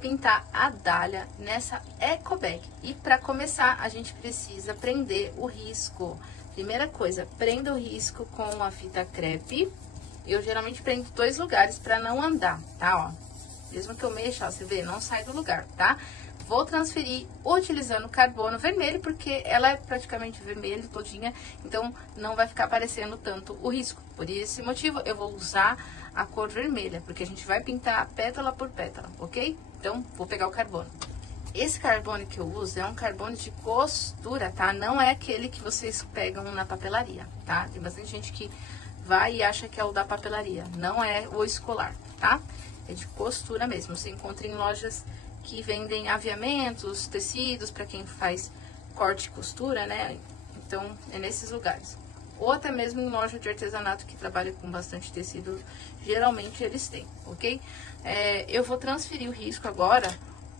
pintar a dália nessa eco bag. E para começar, a gente precisa prender o risco. Primeira coisa, prenda o risco com a fita crepe. Eu geralmente prendo 2 lugares para não andar, tá? Ó, mesmo que eu mexa, ó, você vê, não sai do lugar, tá? Vou transferir utilizando carbono vermelho, porque ela é praticamente vermelha todinha, então não vai ficar aparecendo tanto o risco. Por esse motivo, eu vou usar a cor vermelha, porque a gente vai pintar pétala por pétala, ok? Então, vou pegar o carbono. Esse carbono que eu uso é um carbono de costura, tá? Não é aquele que vocês pegam na papelaria, tá? Tem bastante gente que vai e acha que é o da papelaria. Não é o escolar, tá? É de costura mesmo. Você encontra em lojas que vendem aviamentos, tecidos, para quem faz corte e costura, né? Então, é nesses lugares. Ou até mesmo em loja de artesanato que trabalha com bastante tecido, geralmente eles têm, ok? Eu vou transferir o risco agora,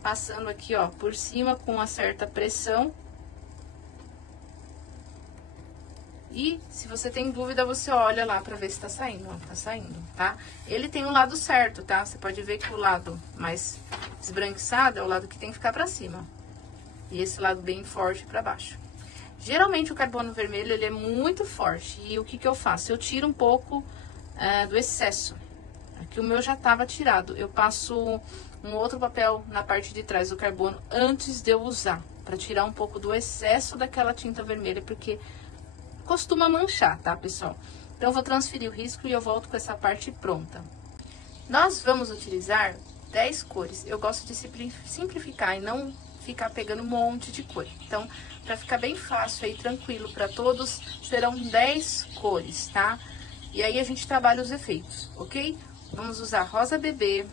passando aqui, ó, por cima com uma certa pressão. E se você tem dúvida, você olha lá pra ver se tá saindo, ó, tá saindo, tá? Ele tem o lado certo, tá? Você pode ver que o lado mais esbranquiçado é o lado que tem que ficar pra cima. E esse lado bem forte pra baixo. Geralmente o carbono vermelho, ele é muito forte. E o que que eu faço? Eu tiro um pouco do excesso. Aqui o meu já tava tirado. Eu passo um outro papel na parte de trás do carbono antes de eu usar. Pra tirar um pouco do excesso daquela tinta vermelha, porque costuma manchar, tá, pessoal? Então, eu vou transferir o risco e eu volto com essa parte pronta. Nós vamos utilizar 10 cores. Eu gosto de simplificar e não ficar pegando um monte de cor. Então, para ficar bem fácil aí, tranquilo para todos, serão 10 cores, tá? E aí, a gente trabalha os efeitos, ok? Vamos usar rosa bebê,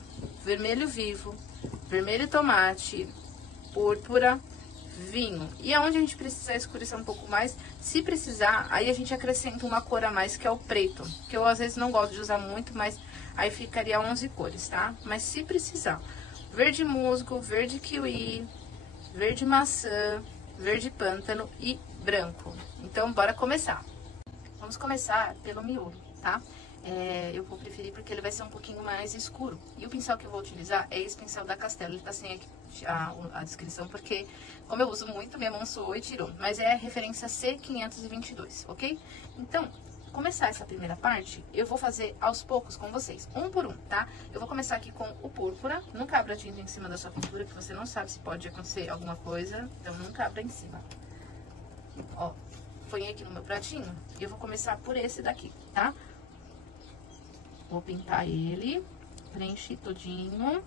vermelho vivo, vermelho tomate, púrpura, vinho. E aonde a gente precisar escurecer um pouco mais, se precisar, aí a gente acrescenta uma cor a mais, que é o preto. Que eu às vezes não gosto de usar muito, mas aí ficaria 11 cores, tá? Mas se precisar, verde musgo, verde kiwi, verde maçã, verde pântano e branco. Então, bora começar. Vamos começar pelo miolo, tá? Eu vou preferir porque ele vai ser um pouquinho mais escuro. E o pincel que eu vou utilizar é esse pincel da Castelo. Ele tá sem aqui a descrição, porque como eu uso muito, minha mão suou e tirou. Mas é a referência C522, ok? Então, começar essa primeira parte, eu vou fazer aos poucos com vocês, um por um, tá? Eu vou começar aqui com o púrpura. Nunca abra a tinta em cima da sua pintura, que você não sabe se pode acontecer alguma coisa. Então, nunca abra em cima. Ó, põe aqui no meu pratinho e eu vou começar por esse daqui, tá? Vou pintar ele, preencher todinho.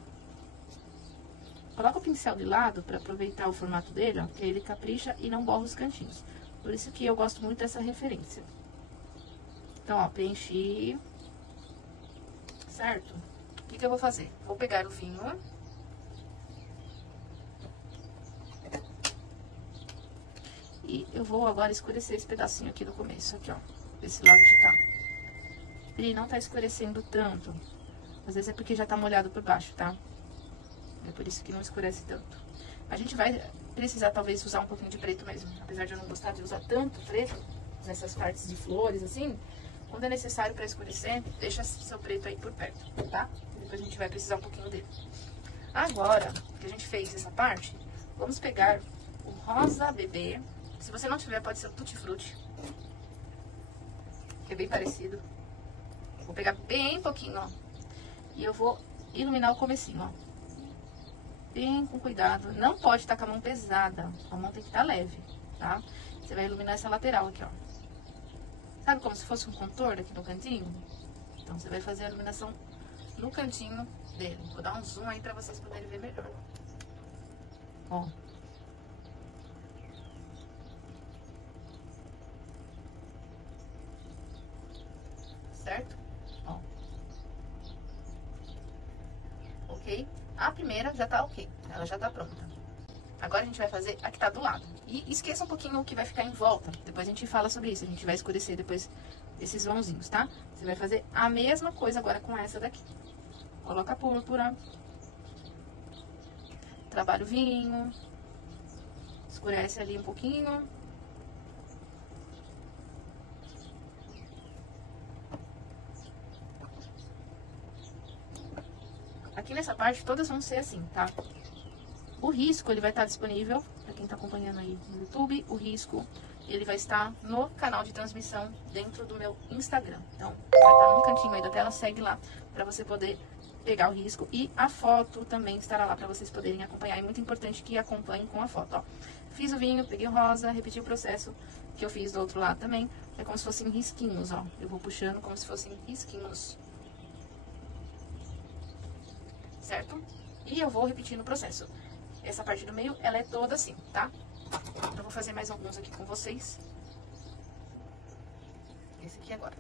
Coloca o pincel de lado para aproveitar o formato dele, ó, que ele capricha e não borra os cantinhos. Por isso que eu gosto muito dessa referência. Então, ó, preenchi. Certo? O que que eu vou fazer? Vou pegar o vinho. E eu vou agora escurecer esse pedacinho aqui do começo, aqui, ó, desse lado de cá. Ele não tá escurecendo tanto. Às vezes é porque já tá molhado por baixo, tá? É por isso que não escurece tanto. A gente vai precisar, talvez, usar um pouquinho de preto mesmo. Apesar de eu não gostar de usar tanto preto nessas partes de flores, assim. Quando é necessário pra escurecer, deixa seu preto aí por perto, tá? Depois a gente vai precisar um pouquinho dele. Agora, que a gente fez essa parte, vamos pegar o rosa bebê. Se você não tiver, pode ser o tutti frutti, que é bem parecido. Vou pegar bem pouquinho, ó. E eu vou iluminar o comecinho, ó. Bem com cuidado. Não pode estar com a mão pesada. A mão tem que estar leve, tá? Você vai iluminar essa lateral aqui, ó. Sabe como se fosse um contorno aqui no cantinho? Então, você vai fazer a iluminação no cantinho dele. Vou dar um zoom aí pra vocês poderem ver melhor. Ó. Certo? Ó. Ok? A primeira já tá ok. Ela já tá pronta. Agora a gente vai fazer a que tá do lado. E esqueça um pouquinho o que vai ficar em volta. Depois a gente fala sobre isso. A gente vai escurecer depois esses vãozinhos, tá? Você vai fazer a mesma coisa agora com essa daqui. Coloca a púrpura. Trabalha o vinho. Escurece ali um pouquinho. Aqui nessa parte, todas vão ser assim, tá? O risco, ele vai estar disponível, para quem tá acompanhando aí no YouTube, o risco, ele vai estar no canal de transmissão dentro do meu Instagram. Então, vai estar no cantinho aí da tela, segue lá, para você poder pegar o risco. E a foto também estará lá para vocês poderem acompanhar. É muito importante que acompanhem com a foto, ó. Fiz o vinho, peguei o rosa, repeti o processo que eu fiz do outro lado também. É como se fossem risquinhos, ó. Eu vou puxando como se fossem risquinhos. Certo? E eu vou repetindo o processo. Essa parte do meio, ela é toda assim, tá? Eu vou fazer mais alguns aqui com vocês. Esse aqui agora.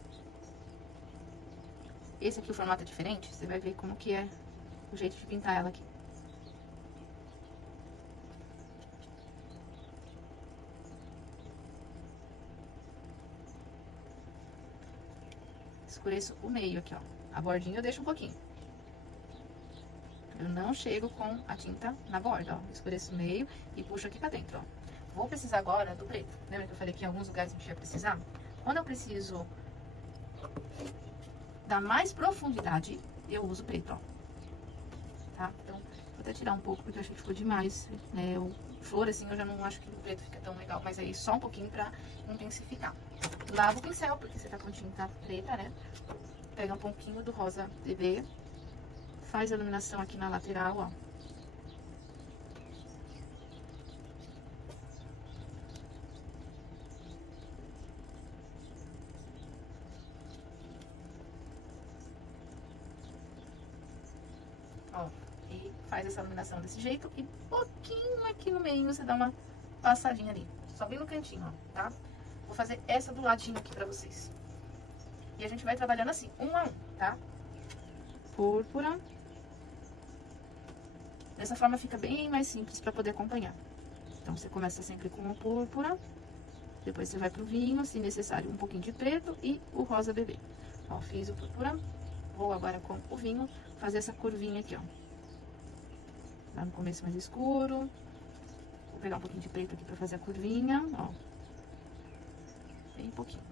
Esse aqui, o formato é diferente. Você vai ver como que é o jeito de pintar ela aqui. Escureço o meio aqui, ó. A bordinha eu deixo um pouquinho. Eu não chego com a tinta na borda, ó. Escureço o meio e puxo aqui pra dentro, ó. Vou precisar agora do preto. Lembra que eu falei que em alguns lugares a gente ia precisar? Quando eu preciso dar mais profundidade, eu uso preto, ó. Tá? Então, vou até tirar um pouco, porque eu achei que ficou demais. Né? Flor, assim, eu já não acho que o preto fica tão legal, mas aí só um pouquinho pra intensificar. Lava o pincel, porque você tá com tinta preta, né? Pega um pouquinho do rosa bebê. Faz a iluminação aqui na lateral, ó. Ó, e faz essa iluminação desse jeito. E pouquinho aqui no meio você dá uma passadinha ali. Só bem no cantinho, ó, tá? Vou fazer essa do ladinho aqui pra vocês. E a gente vai trabalhando assim, um a um, tá? Púrpura. Dessa forma fica bem mais simples para poder acompanhar. Então, você começa sempre com o púrpura, depois você vai pro vinho, se necessário, um pouquinho de preto e o rosa bebê. Ó, fiz o púrpura, vou agora com o vinho fazer essa curvinha aqui, ó. Lá no começo mais escuro. Vou pegar um pouquinho de preto aqui para fazer a curvinha, ó. Bem pouquinho.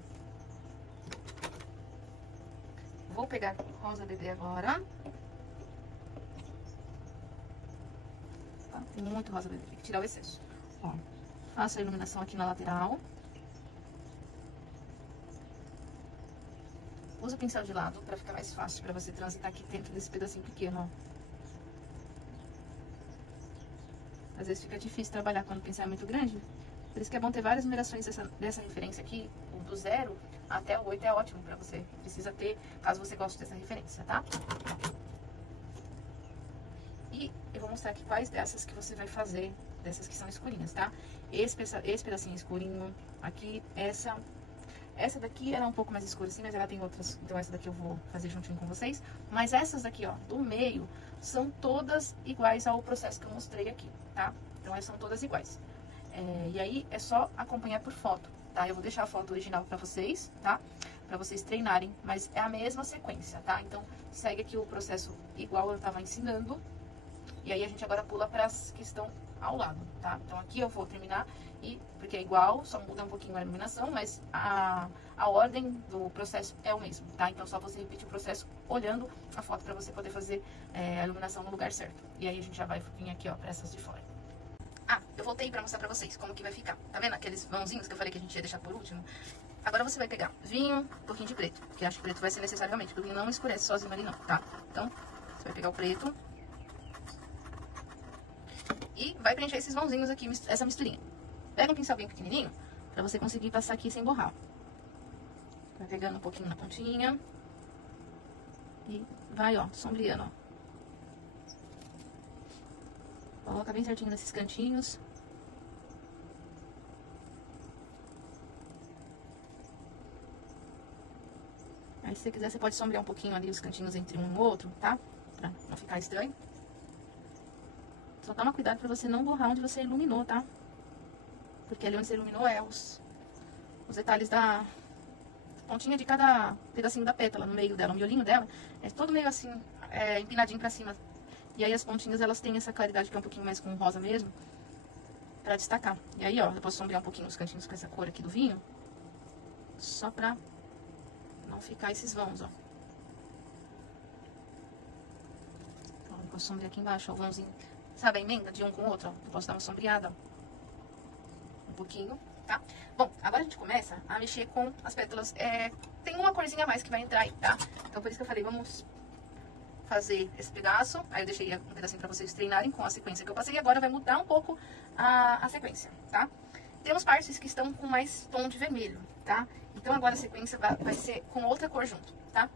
Vou pegar o rosa bebê agora. Tem muito rosa bebê, tem que tirar o excesso. Ó, faço a iluminação aqui na lateral. Usa o pincel de lado pra ficar mais fácil pra você transitar aqui dentro desse pedacinho pequeno, ó. Às vezes fica difícil trabalhar quando o pincel é muito grande. Por isso que é bom ter várias numerações dessa referência aqui. O do 0 até o 8 é ótimo pra você. Precisa ter, caso você goste dessa referência, tá? E eu vou mostrar aqui quais dessas que você vai fazer, dessas que são escurinhas, tá? Esse pedacinho escurinho aqui, essa daqui ela é um pouco mais escura assim, mas ela tem outras, então essa daqui eu vou fazer juntinho com vocês. Mas essas daqui, ó, do meio, são todas iguais ao processo que eu mostrei aqui, tá? Então elas são todas iguais. E aí é só acompanhar por foto, tá? Eu vou deixar a foto original pra vocês, tá? Pra vocês treinarem, mas é a mesma sequência, tá? Então segue aqui o processo igual eu tava ensinando. E aí a gente agora pula para as que estão ao lado, tá? Então aqui eu vou terminar, porque é igual, só muda um pouquinho a iluminação, mas a ordem do processo é o mesmo, tá? Então só você repetir o processo olhando a foto para você poder fazer a iluminação no lugar certo. E aí a gente já vai vir aqui, ó, para essas de fora. Ah, eu voltei para mostrar para vocês como que vai ficar. Tá vendo aqueles vãozinhos que eu falei que a gente ia deixar por último? Agora você vai pegar vinho, um pouquinho de preto, porque acho que preto vai ser necessário realmente, porque o vinho não escurece sozinho ali não, tá? Então, você vai pegar o preto e vai preencher esses vãozinhos aqui, essa misturinha. Pega um pincel bem pequenininho, pra você conseguir passar aqui sem borrar. Vai pegando um pouquinho na pontinha. E vai, ó, sombreando, ó. Coloca bem certinho nesses cantinhos. Aí, se você quiser, você pode sombrear um pouquinho ali os cantinhos entre um e o outro, tá? Pra não ficar estranho. Só toma cuidado pra você não borrar onde você iluminou, tá? Porque ali onde você iluminou é os detalhes da pontinha de cada pedacinho da pétala no meio dela. O miolinho dela é todo meio assim, empinadinho pra cima. E aí as pontinhas, elas têm essa claridade que é um pouquinho mais com rosa mesmo, pra destacar. E aí, ó, eu posso sombrear um pouquinho os cantinhos com essa cor aqui do vinho, só pra não ficar esses vãos, ó. Então, Posso sombrear aqui embaixo, ó, o vãozinho. Sabe a emenda de um com o outro, ó? Eu posso dar uma sombreada, ó. Um pouquinho, tá? Bom, agora a gente começa a mexer com as pétalas. Tem uma corzinha a mais que vai entrar aí, tá? Então, por isso que eu falei, vamos fazer esse pedaço. Aí eu deixei um pedacinho pra vocês treinarem com a sequência que eu passei. E agora vai mudar um pouco a sequência, tá? Temos partes que estão com mais tom de vermelho, tá? Então, agora a sequência vai ser com outra cor junto, tá?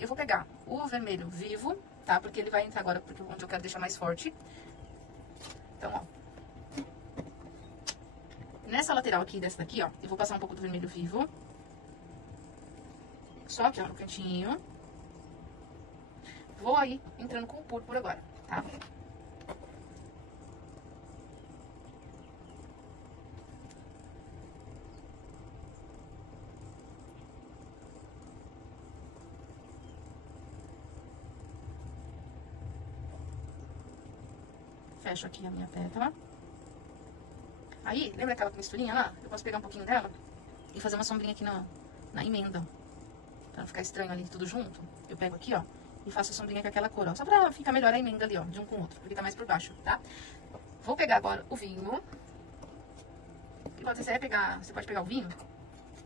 Eu vou pegar o vermelho vivo, tá? Porque ele vai entrar agora, porque onde eu quero deixar mais forte. Então, ó. Nessa lateral aqui, dessa daqui, ó, eu vou passar um pouco do vermelho vivo. Só aqui, ó, no cantinho. Vou aí entrando com o púrpura agora, tá? Fecho aqui a minha pétala. Aí, lembra aquela misturinha lá? Eu posso pegar um pouquinho dela e fazer uma sombrinha aqui na emenda. Pra não ficar estranho ali tudo junto. Eu pego aqui, ó, e faço a sombrinha com aquela cor, ó. Só pra ficar melhor a emenda ali, ó, de um com o outro. Porque tá mais por baixo, tá? Vou pegar agora o vinho. E quando você pode pegar o vinho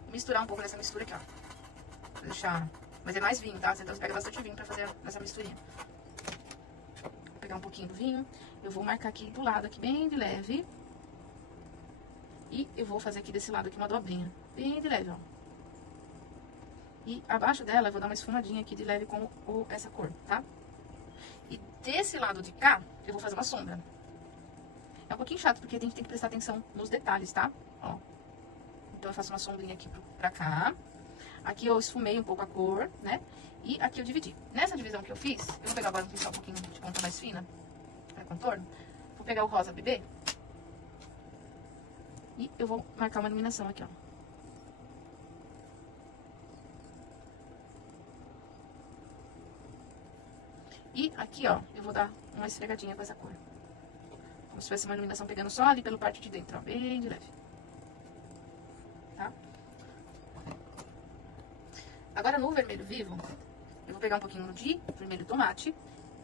e misturar um pouco nessa mistura aqui, ó. Pra deixar... Mas é mais vinho, tá? Então você pega bastante vinho pra fazer essa misturinha. Vou pegar um pouquinho do vinho. Eu vou marcar aqui do lado, aqui bem de leve. E eu vou fazer aqui desse lado aqui uma dobrinha. Bem de leve, ó. E abaixo dela eu vou dar uma esfumadinha aqui de leve com essa cor, tá? E desse lado de cá, eu vou fazer uma sombra. É um pouquinho chato, porque a gente tem que prestar atenção nos detalhes, tá? Ó. Então, eu faço uma sombrinha aqui pra cá. Aqui eu esfumei um pouco a cor, né? E aqui eu dividi. Nessa divisão que eu fiz, eu vou pegar agora um pincel um pouquinho de ponta mais fina, pra contorno. Vou pegar o rosa bebê. E eu vou marcar uma iluminação aqui, ó. E aqui, ó, eu vou dar uma esfregadinha com essa cor. Como se fosse uma iluminação pegando só ali pela parte de dentro, ó, bem de leve. Tá? Agora, no vermelho vivo, eu vou pegar um pouquinho de vermelho tomate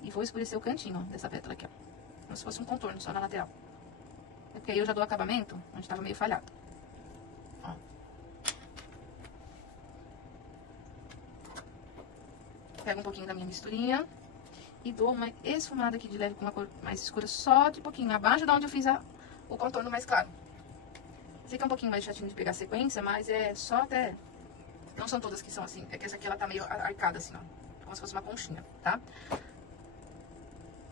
e vou escurecer o cantinho, ó, dessa pétala aqui, ó. Como se fosse um contorno só na lateral. É porque aí eu já dou acabamento onde tava meio falhado. Ó. Pego um pouquinho da minha misturinha e dou uma esfumada aqui de leve com uma cor mais escura, só de pouquinho, abaixo de onde eu fiz o contorno mais claro. Sei que é um pouquinho mais chatinho de pegar a sequência, mas é só até... Não são todas que são assim, é que essa aqui ela tá meio arcada assim, ó. Como se fosse uma conchinha, tá?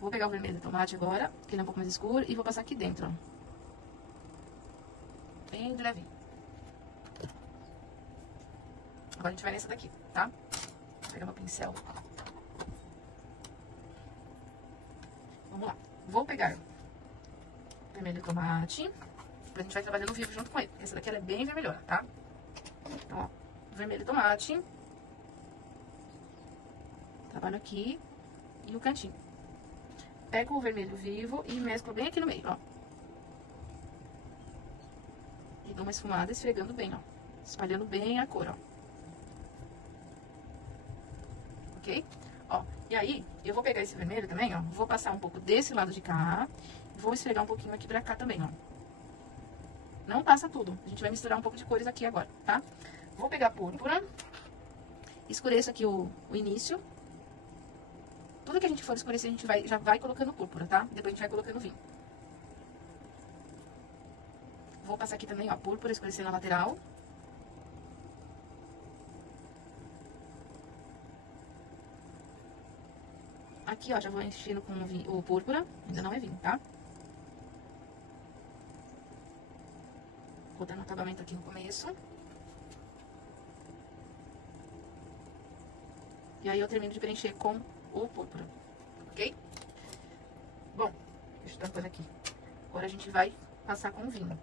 Vou pegar o vermelho tomate agora, que ele é um pouco mais escuro, e vou passar aqui dentro, ó. Bem de levinho. Agora a gente vai nessa daqui, tá? Vou pegar meu pincel. Vamos lá. Vou pegar o vermelho tomate. A gente vai trabalhando vivo junto com ele. Essa daqui ela é bem vermelhona, tá? Então, ó. Vermelho tomate. Trabalho aqui. E o cantinho. Pego o vermelho vivo e mesclo bem aqui no meio, ó. E dou uma esfumada esfregando bem, ó. Espalhando bem a cor, ó. Ok? Ó, e aí, eu vou pegar esse vermelho também, ó. Vou passar um pouco desse lado de cá. Vou esfregar um pouquinho aqui pra cá também, ó. Não passa tudo. A gente vai misturar um pouco de cores aqui agora, tá? Vou pegar a púrpura. Escureço aqui o início. Tudo que a gente for escurecer, a gente já vai colocando púrpura, tá? Depois a gente vai colocando vinho. Vou passar aqui também, ó, púrpura, escurecer na lateral. Aqui, ó, já vou enchendo com o púrpura. Ainda não é vinho, tá? Vou dar um acabamento aqui no começo. E aí eu termino de preencher com o púrpura, ok? Bom, deixa eu tampando aqui. Agora a gente vai passar com o vinho.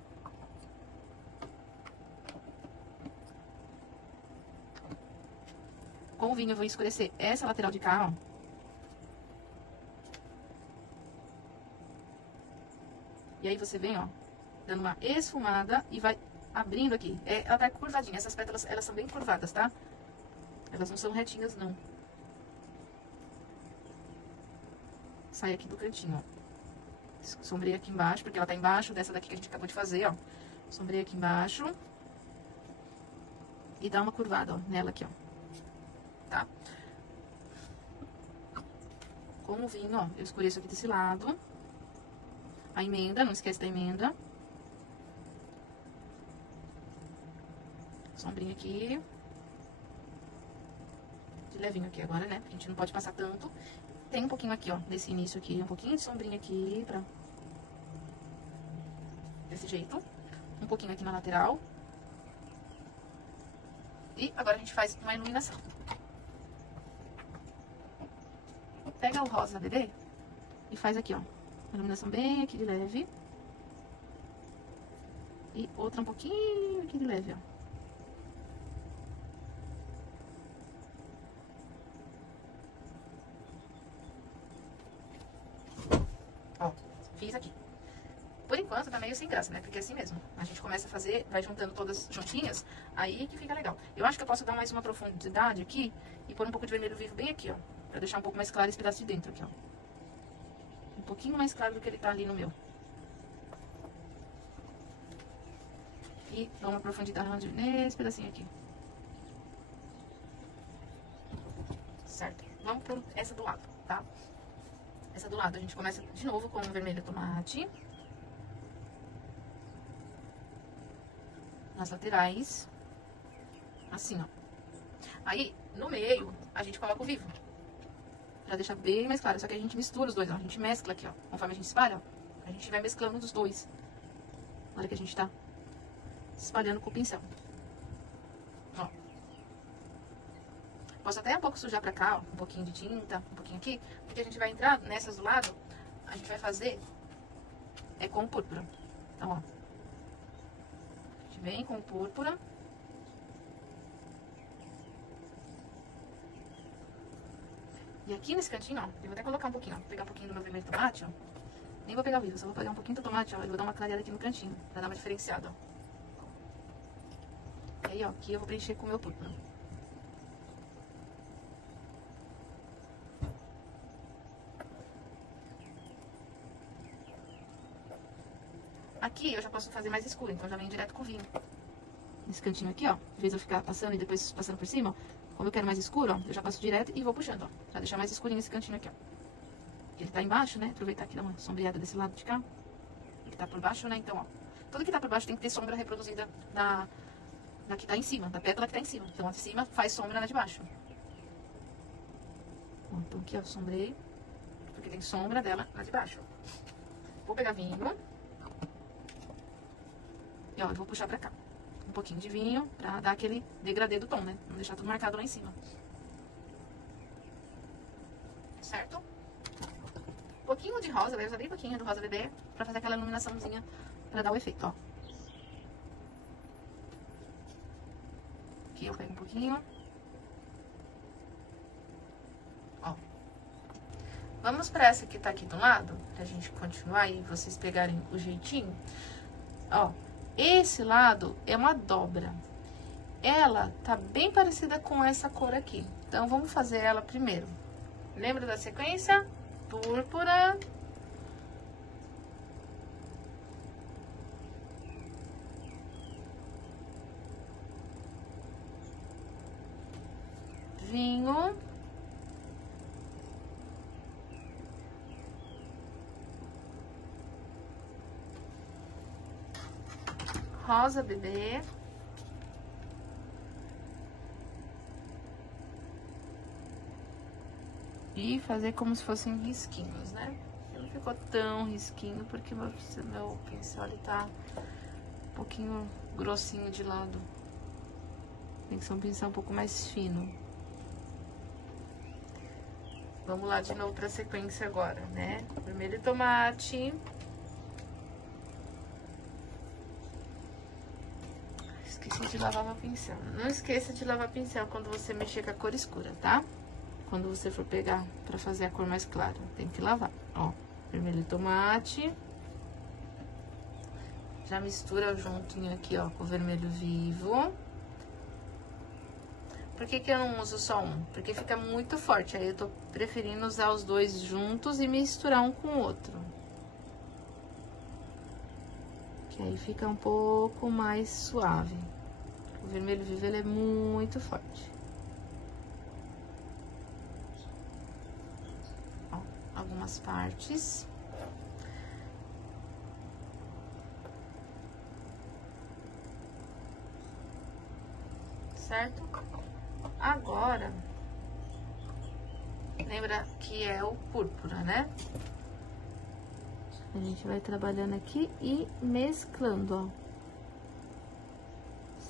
Com o vinho eu vou escurecer essa lateral de cá, ó. E aí você vem, ó, dando uma esfumada e vai abrindo aqui. Ela tá curvadinha, essas pétalas, elas são bem curvadas, tá? Elas não são retinhas, não. sai aqui do cantinho, ó. Sombreia aqui embaixo, porque ela tá embaixo dessa daqui que a gente acabou de fazer, ó. Sombreia aqui embaixo. E dá uma curvada, ó, nela aqui, ó. Tá? Com o vinho, ó, eu escureço aqui desse lado. A emenda, não esquece da emenda. Sombrinha aqui. De levinho aqui agora, né? Porque a gente não pode passar tanto. Tem um pouquinho aqui, ó, desse início aqui, um pouquinho de sombrinha aqui, pra... Desse jeito. Um pouquinho aqui na lateral. E agora a gente faz uma iluminação. Pega o rosa bebê e faz aqui, ó. Uma iluminação bem aqui de leve. E outra um pouquinho aqui de leve, ó. Ó, fiz aqui. Por enquanto tá meio sem graça, né? Porque é assim mesmo. A gente começa a fazer, vai juntando todas juntinhas, aí que fica legal. Eu acho que eu posso dar mais uma profundidade aqui e pôr um pouco de vermelho vivo bem aqui, ó. Pra deixar um pouco mais claro esse pedaço de dentro aqui, ó. Um pouquinho mais claro do que ele tá ali no meu. E dá uma profundidade nesse pedacinho aqui. Certo? Vamos por essa do lado, tá? Essa do lado a gente começa de novo com o vermelho tomate. Nas laterais. Assim, ó. Aí, no meio, a gente coloca o vivo. Pra deixar bem mais claro. Só que a gente mistura os dois, ó. A gente mescla aqui, ó. Conforme a gente espalha, ó. A gente vai mesclando os dois. Na hora que a gente tá espalhando com o pincel. Ó. Posso até um pouco sujar pra cá, ó. Um pouquinho de tinta, um pouquinho aqui. Porque a gente vai entrar nessas do lado. A gente vai fazer com o púrpura. Então, ó. A gente vem com o púrpura. E aqui nesse cantinho, ó, eu vou até colocar um pouquinho, ó. Vou pegar um pouquinho do meu vermelho tomate, ó. Nem vou pegar o vivo, só vou pegar um pouquinho do tomate, ó. E vou dar uma clareada aqui no cantinho, pra dar uma diferenciada, ó. E aí, ó, aqui eu vou preencher com o meu púrpura. Aqui eu já posso fazer mais escuro, então já vem direto com o vinho. Nesse cantinho aqui, ó. Em vez de eu ficar passando e depois passando por cima, ó. Como eu quero mais escuro, ó, eu já passo direto e vou puxando, ó. Pra deixar mais escurinho esse cantinho aqui, ó. Ele tá embaixo, né? Aproveitar aqui, dar uma sombreada desse lado de cá. Ele tá por baixo, né? Então, ó. Tudo que tá por baixo tem que ter sombra reproduzida da que tá em cima, da pétala que tá em cima. Então, a de cima faz sombra na de baixo. Ó, então aqui, ó, sombrei. Porque tem sombra dela na de baixo. Vou pegar vinho. E, ó, eu vou puxar pra cá. Um pouquinho de vinho pra dar aquele degradê do tom, né? Não deixar tudo marcado lá em cima. Certo? Um pouquinho de rosa, vai usar bem pouquinho do rosa bebê pra fazer aquela iluminaçãozinha pra dar o efeito, ó. Aqui eu pego um pouquinho. Ó. Vamos pra essa que tá aqui do lado, pra gente continuar e vocês pegarem o jeitinho. Ó. Esse lado é uma dobra. Ela tá bem parecida com essa cor aqui. Então, vamos fazer ela primeiro. Lembra da sequência? Púrpura. Vinho. Rosa bebê. E fazer como se fossem risquinhos, né? Não ficou tão risquinho, porque meu pincel ele tá um pouquinho grossinho de lado. Tem que ser um pincel um pouco mais fino. Vamos lá de novo pra sequência agora, né? Vermelho tomate. Esqueci de lavar meu pincel. Não esqueça de lavar pincel quando você mexer com a cor escura, tá? Quando você for pegar pra fazer a cor mais clara, tem que lavar. Ó, vermelho tomate. Já mistura juntinho aqui, ó, com o vermelho vivo. Por que que eu não uso só um? Porque fica muito forte, aí eu tô preferindo usar os dois juntos e misturar um com o outro. Que aí fica um pouco mais suave. O vermelho vivo, ele é muito forte. Ó, algumas partes. Certo? Agora, lembra que é o púrpura, né? A gente vai trabalhando aqui e mesclando, ó.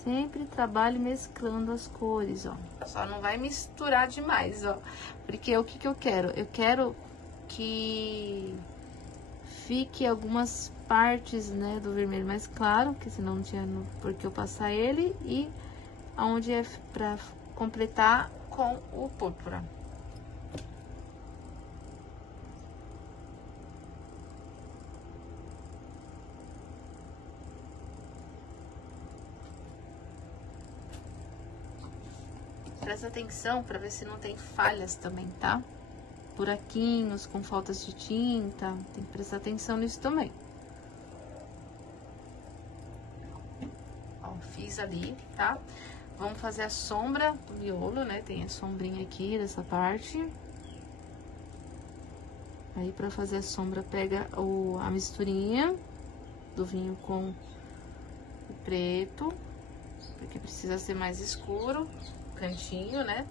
Sempre trabalhe mesclando as cores, ó. Só não vai misturar demais, ó. Porque o que que eu quero? Eu quero que fique algumas partes, né, do vermelho mais claro, que senão não tinha por que eu passar ele, e aonde é pra completar com o púrpura. Presta atenção para ver se não tem falhas também, tá? Buraquinhos com faltas de tinta, tem que prestar atenção nisso também. Ó, fiz ali, tá? Vamos fazer a sombra do miolo, né? Tem a sombrinha aqui dessa parte. Aí, pra fazer a sombra, pega a misturinha do vinho com o preto, porque precisa ser mais escuro, cantinho, né?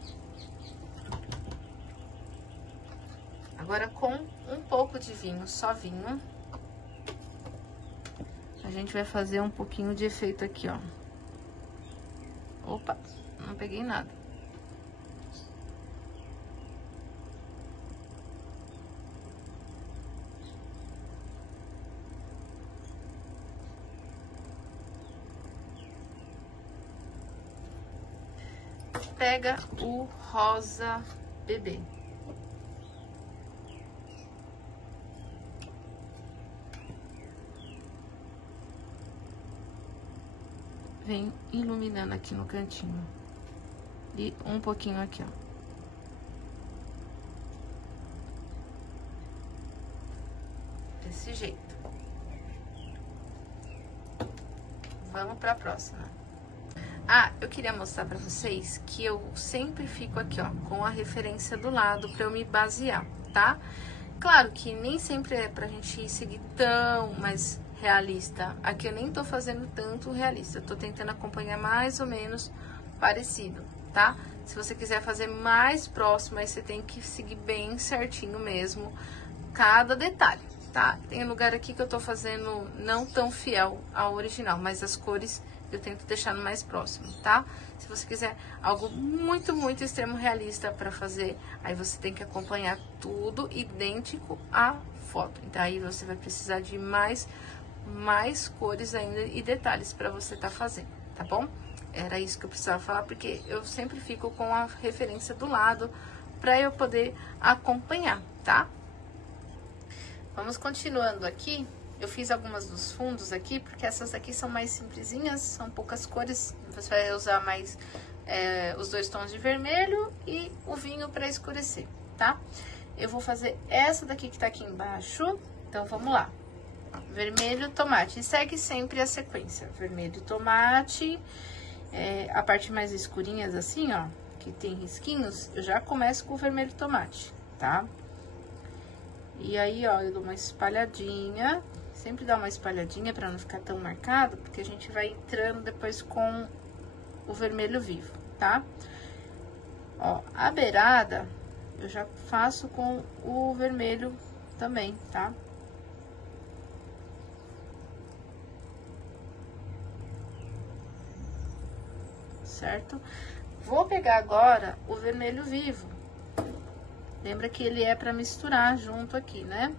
Agora, com um pouco de vinho, só vinho, a gente vai fazer um pouquinho de efeito aqui, ó. Opa, não peguei nada. Pega o rosa bebê. Vem iluminando aqui no cantinho. E um pouquinho aqui, ó. Desse jeito. Vamos pra próxima. Ah, eu queria mostrar pra vocês que eu sempre fico aqui, ó, com a referência do lado pra eu me basear, tá? Claro que nem sempre é pra gente seguir tão mais realista. Aqui eu nem tô fazendo tanto realista, eu tô tentando acompanhar mais ou menos parecido, tá? Se você quiser fazer mais próximo, aí você tem que seguir bem certinho mesmo cada detalhe, tá? Tem lugar aqui que eu tô fazendo não tão fiel ao original, mas as cores eu tento deixar no mais próximo, tá? Se você quiser algo muito, muito extremo realista pra fazer, aí você tem que acompanhar tudo idêntico à foto. Então, aí você vai precisar de mais cores ainda e detalhes pra você tá fazendo, tá bom? Era isso que eu precisava falar, porque eu sempre fico com a referência do lado pra eu poder acompanhar, tá? Vamos continuando aqui. Eu fiz algumas dos fundos aqui, porque essas aqui são mais simplesinhas, são poucas cores. Você vai usar mais os dois tons de vermelho e o vinho para escurecer, tá? Eu vou fazer essa daqui que tá aqui embaixo, então vamos lá. Vermelho, tomate, e segue sempre a sequência. Vermelho, tomate, a parte mais escurinhas assim, ó, que tem risquinhos, eu já começo com o vermelho tomate, tá? E aí, ó, eu dou uma espalhadinha. Sempre dá uma espalhadinha pra não ficar tão marcado, porque a gente vai entrando depois com o vermelho vivo, tá? Ó, a beirada eu já faço com o vermelho também, tá? Certo? Vou pegar agora o vermelho vivo. Lembra que ele é pra misturar junto aqui, né?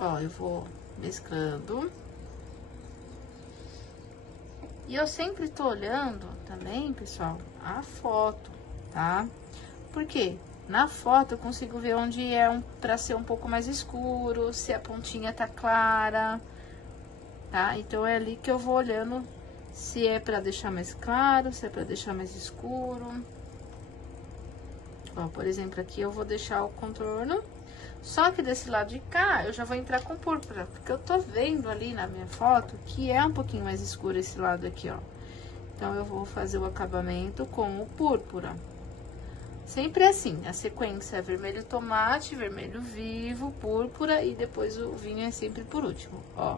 Ó, eu vou mesclando. E eu sempre tô olhando também, pessoal, a foto, tá? Por quê? Na foto eu consigo ver onde é pra ser um pouco mais escuro, se a pontinha tá clara, tá? Então, é ali que eu vou olhando se é pra deixar mais claro, se é pra deixar mais escuro. Ó, por exemplo, aqui eu vou deixar o contorno. Só que desse lado de cá, eu já vou entrar com púrpura, porque eu tô vendo ali na minha foto que é um pouquinho mais escuro esse lado aqui, ó. Então, eu vou fazer o acabamento com o púrpura. Sempre assim, a sequência é vermelho tomate, vermelho vivo, púrpura e depois o vinho é sempre por último, ó.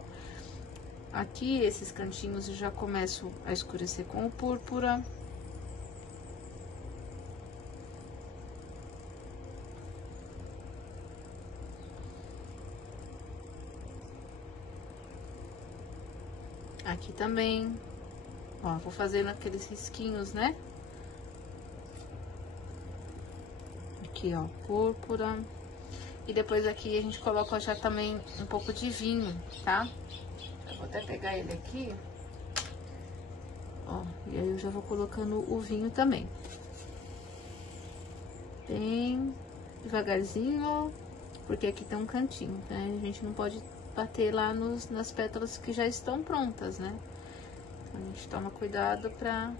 Aqui, esses cantinhos eu já começo a escurecer com o púrpura. Aqui também, ó, vou fazendo aqueles risquinhos, né? Aqui, ó, púrpura. E depois aqui a gente coloca já também um pouco de vinho, tá? Eu vou até pegar ele aqui. Ó, e aí eu já vou colocando o vinho também. Bem devagarzinho, porque aqui tem um cantinho, né? A gente não pode bater lá nas pétalas que já estão prontas, né? Então, a gente toma cuidado pra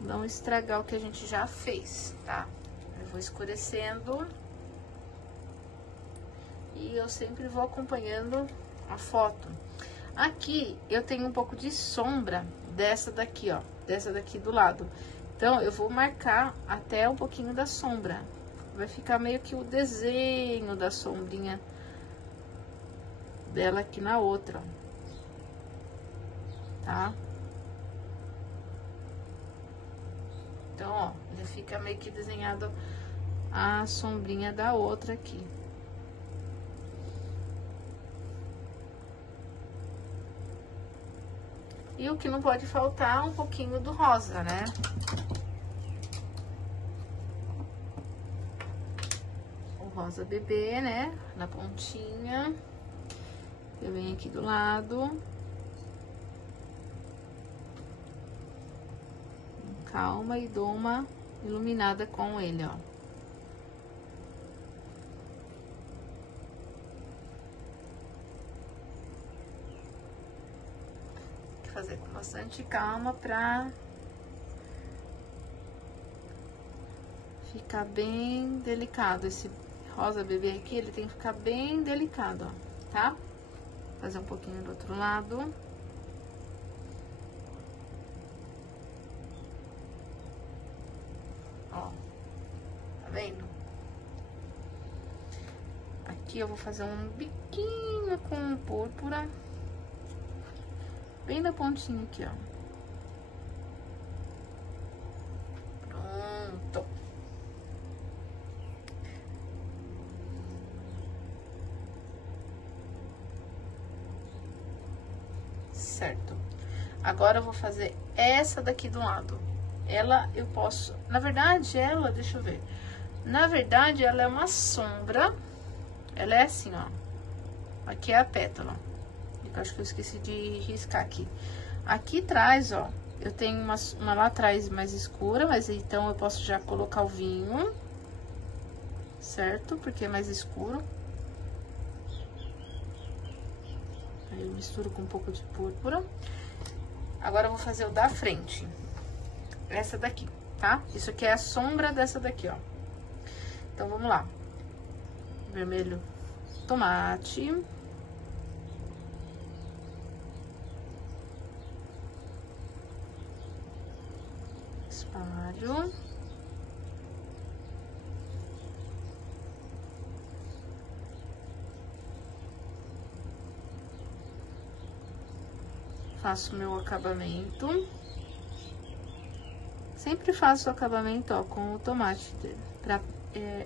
não estragar o que a gente já fez, tá? Eu vou escurecendo e eu sempre vou acompanhando a foto. Aqui eu tenho um pouco de sombra dessa daqui, ó, dessa daqui do lado. Então, eu vou marcar até um pouquinho da sombra. Vai ficar meio que o desenho da sombrinha dela aqui na outra, tá? Então, ó, já fica meio que desenhado a sombrinha da outra aqui. E o que não pode faltar é um pouquinho do rosa, né? O rosa bebê, né? Na pontinha. Eu venho aqui do lado. Calma e dou uma iluminada com ele, ó. Fazer com bastante calma pra ficar bem delicado. Esse rosa bebê aqui, ele tem que ficar bem delicado, ó, tá? Fazer um pouquinho do outro lado. Ó, tá vendo? Aqui eu vou fazer um biquinho com púrpura. Bem na pontinha aqui, ó. Pronto. Certo. Agora eu vou fazer essa daqui do lado. Ela eu posso... Na verdade, ela... Deixa eu ver. Na verdade, ela é uma sombra. Ela é assim, ó. Aqui é a pétala. Eu acho que eu esqueci de riscar aqui. Aqui atrás, ó, eu tenho uma lá atrás mais escura, mas então eu posso já colocar o vinho, certo? Porque é mais escuro. Aí eu misturo com um pouco de púrpura. Agora eu vou fazer o da frente. Essa daqui, tá? Isso aqui é a sombra dessa daqui, ó. Então, vamos lá. Vermelho tomate. Espalho. Faço o meu acabamento. Sempre faço o acabamento, ó, com o tomate, pra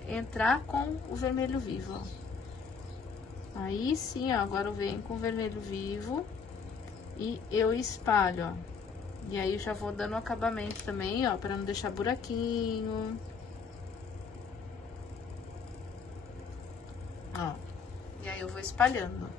entrar com o vermelho vivo, ó. Aí sim, ó, agora eu venho com o vermelho vivo e eu espalho, ó. E aí, já vou dando acabamento também, ó, pra não deixar buraquinho. Ó. E aí, eu vou espalhando.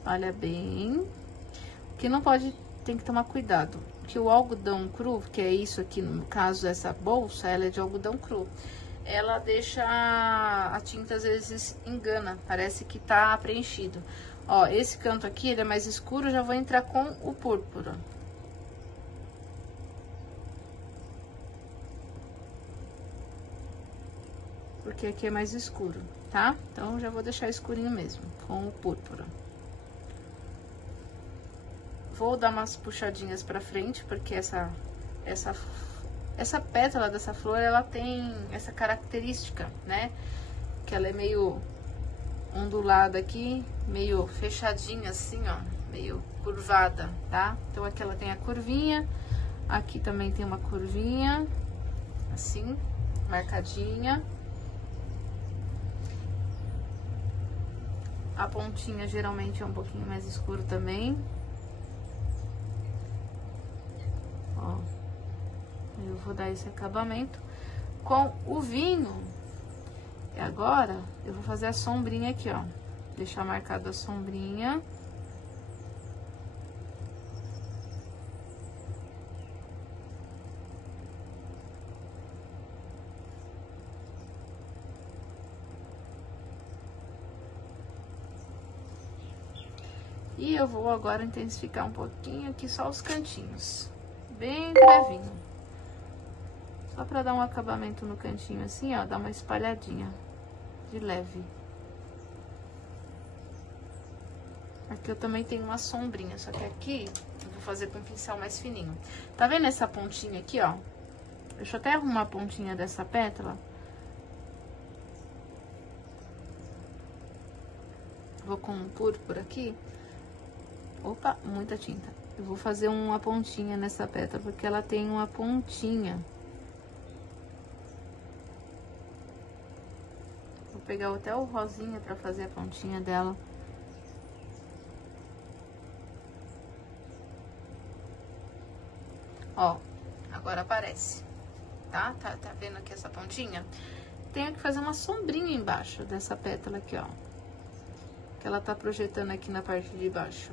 espalha bem. O que não pode, tem que tomar cuidado, que o algodão cru, que é isso aqui, no caso, essa bolsa, ela é de algodão cru. Ela deixa a tinta, às vezes, engana, parece que tá preenchido. Ó, esse canto aqui, ele é mais escuro, já vou entrar com o púrpura. Porque aqui é mais escuro, tá? Então, já vou deixar escurinho mesmo, com o púrpura. Vou dar umas puxadinhas pra frente, porque essa pétala dessa flor, ela tem essa característica, né? Que ela é meio ondulada aqui, meio fechadinha assim, ó, meio curvada, tá? Então, aqui ela tem a curvinha, aqui também tem uma curvinha, assim, marcadinha. A pontinha geralmente é um pouquinho mais escuro também. Ó, eu vou dar esse acabamento com o vinho. E agora, eu vou fazer a sombrinha aqui, ó. Deixar marcada a sombrinha. E eu vou agora intensificar um pouquinho aqui só os cantinhos. Bem levinho. Só pra dar um acabamento no cantinho assim, ó, dar uma espalhadinha de leve. Aqui eu também tenho uma sombrinha, só que aqui eu vou fazer com um pincel mais fininho. Tá vendo essa pontinha aqui, ó? Deixa eu até arrumar a pontinha dessa pétala. Vou com um púrpura aqui. Opa, muita tinta. Eu vou fazer uma pontinha nessa pétala, porque ela tem uma pontinha. Vou pegar até o rosinha pra fazer a pontinha dela. Ó, agora aparece, tá? Tá vendo aqui essa pontinha? Tenho que fazer uma sombrinha embaixo dessa pétala aqui, ó. Que ela tá projetando aqui na parte de baixo.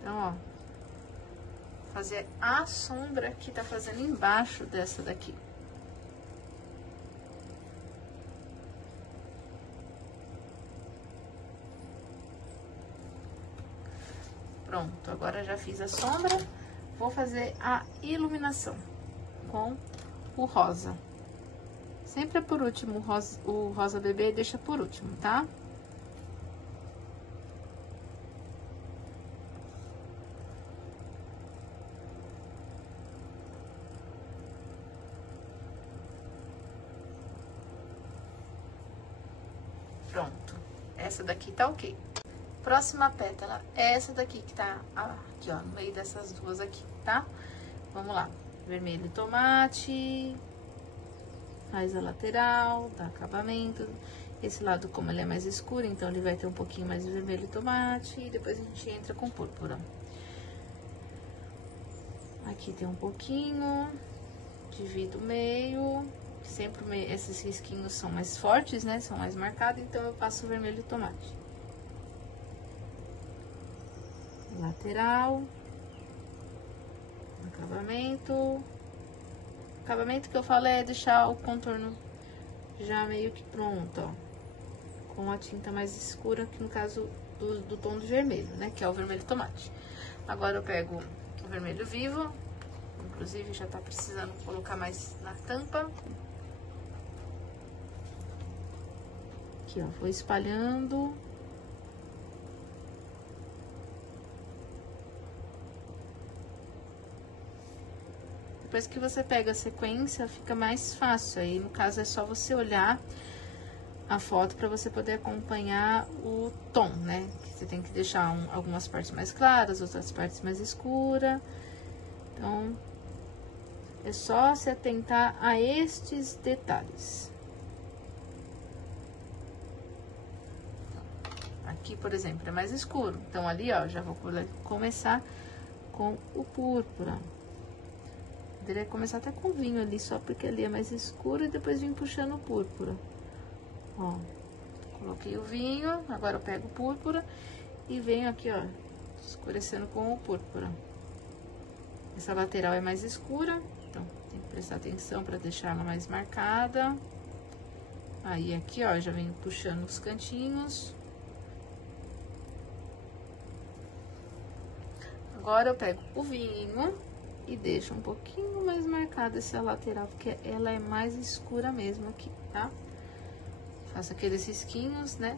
Então, ó, fazer a sombra que tá fazendo embaixo dessa daqui. Pronto, agora já fiz a sombra, vou fazer a iluminação com o rosa. Sempre é por último, o rosa bebê deixa por último, tá? Pronto, essa daqui tá ok. Próxima pétala é essa daqui que tá aqui, ó, no meio dessas duas aqui, tá? Vamos lá, vermelho tomate, faz a lateral, dá acabamento. Esse lado, como ele é mais escuro, então ele vai ter um pouquinho mais de vermelho tomate, e depois a gente entra com púrpura. Aqui tem um pouquinho, divido o meio. Sempre esses risquinhos são mais fortes, né? São mais marcados, então eu passo o vermelho tomate. Lateral. Acabamento. Acabamento que eu falo é deixar o contorno já meio que pronto, ó. Com a tinta mais escura, que no caso do tom do vermelho, né? Que é o vermelho tomate. Agora eu pego o vermelho vivo. Inclusive já tá precisando colocar mais na tampa. Aqui, ó, vou espalhando. Depois que você pega a sequência, fica mais fácil. Aí, no caso, é só você olhar a foto para você poder acompanhar o tom, né? Você tem que deixar algumas partes mais claras, outras partes mais escuras. Então, é só se atentar a estes detalhes. Aqui, por exemplo, é mais escuro. Então, ali, ó, já vou começar com o púrpura. Poderia começar até com vinho ali, só porque ali é mais escuro, e depois vim puxando o púrpura. Ó, Coloquei o vinho, agora eu pego o púrpura e venho aqui, ó, escurecendo com o púrpura. Essa lateral é mais escura, então tem que prestar atenção para deixar ela mais marcada. Aí aqui, ó, já venho puxando os cantinhos. Agora eu pego o vinho e deixo um pouquinho mais marcada essa lateral, porque ela é mais escura mesmo aqui, tá? Faço aqueles risquinhos, né?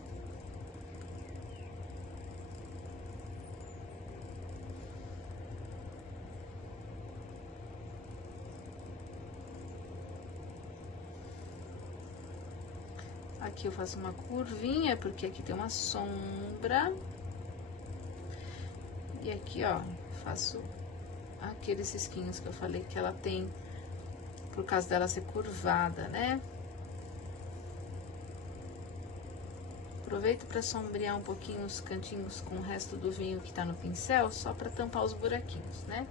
Aqui eu faço uma curvinha, porque aqui tem uma sombra. E aqui, ó, faço aqueles risquinhos que eu falei que ela tem, por causa dela ser curvada, né? Aproveito para sombrear um pouquinho os cantinhos com o resto do vinho que tá no pincel, só para tampar os buraquinhos, né?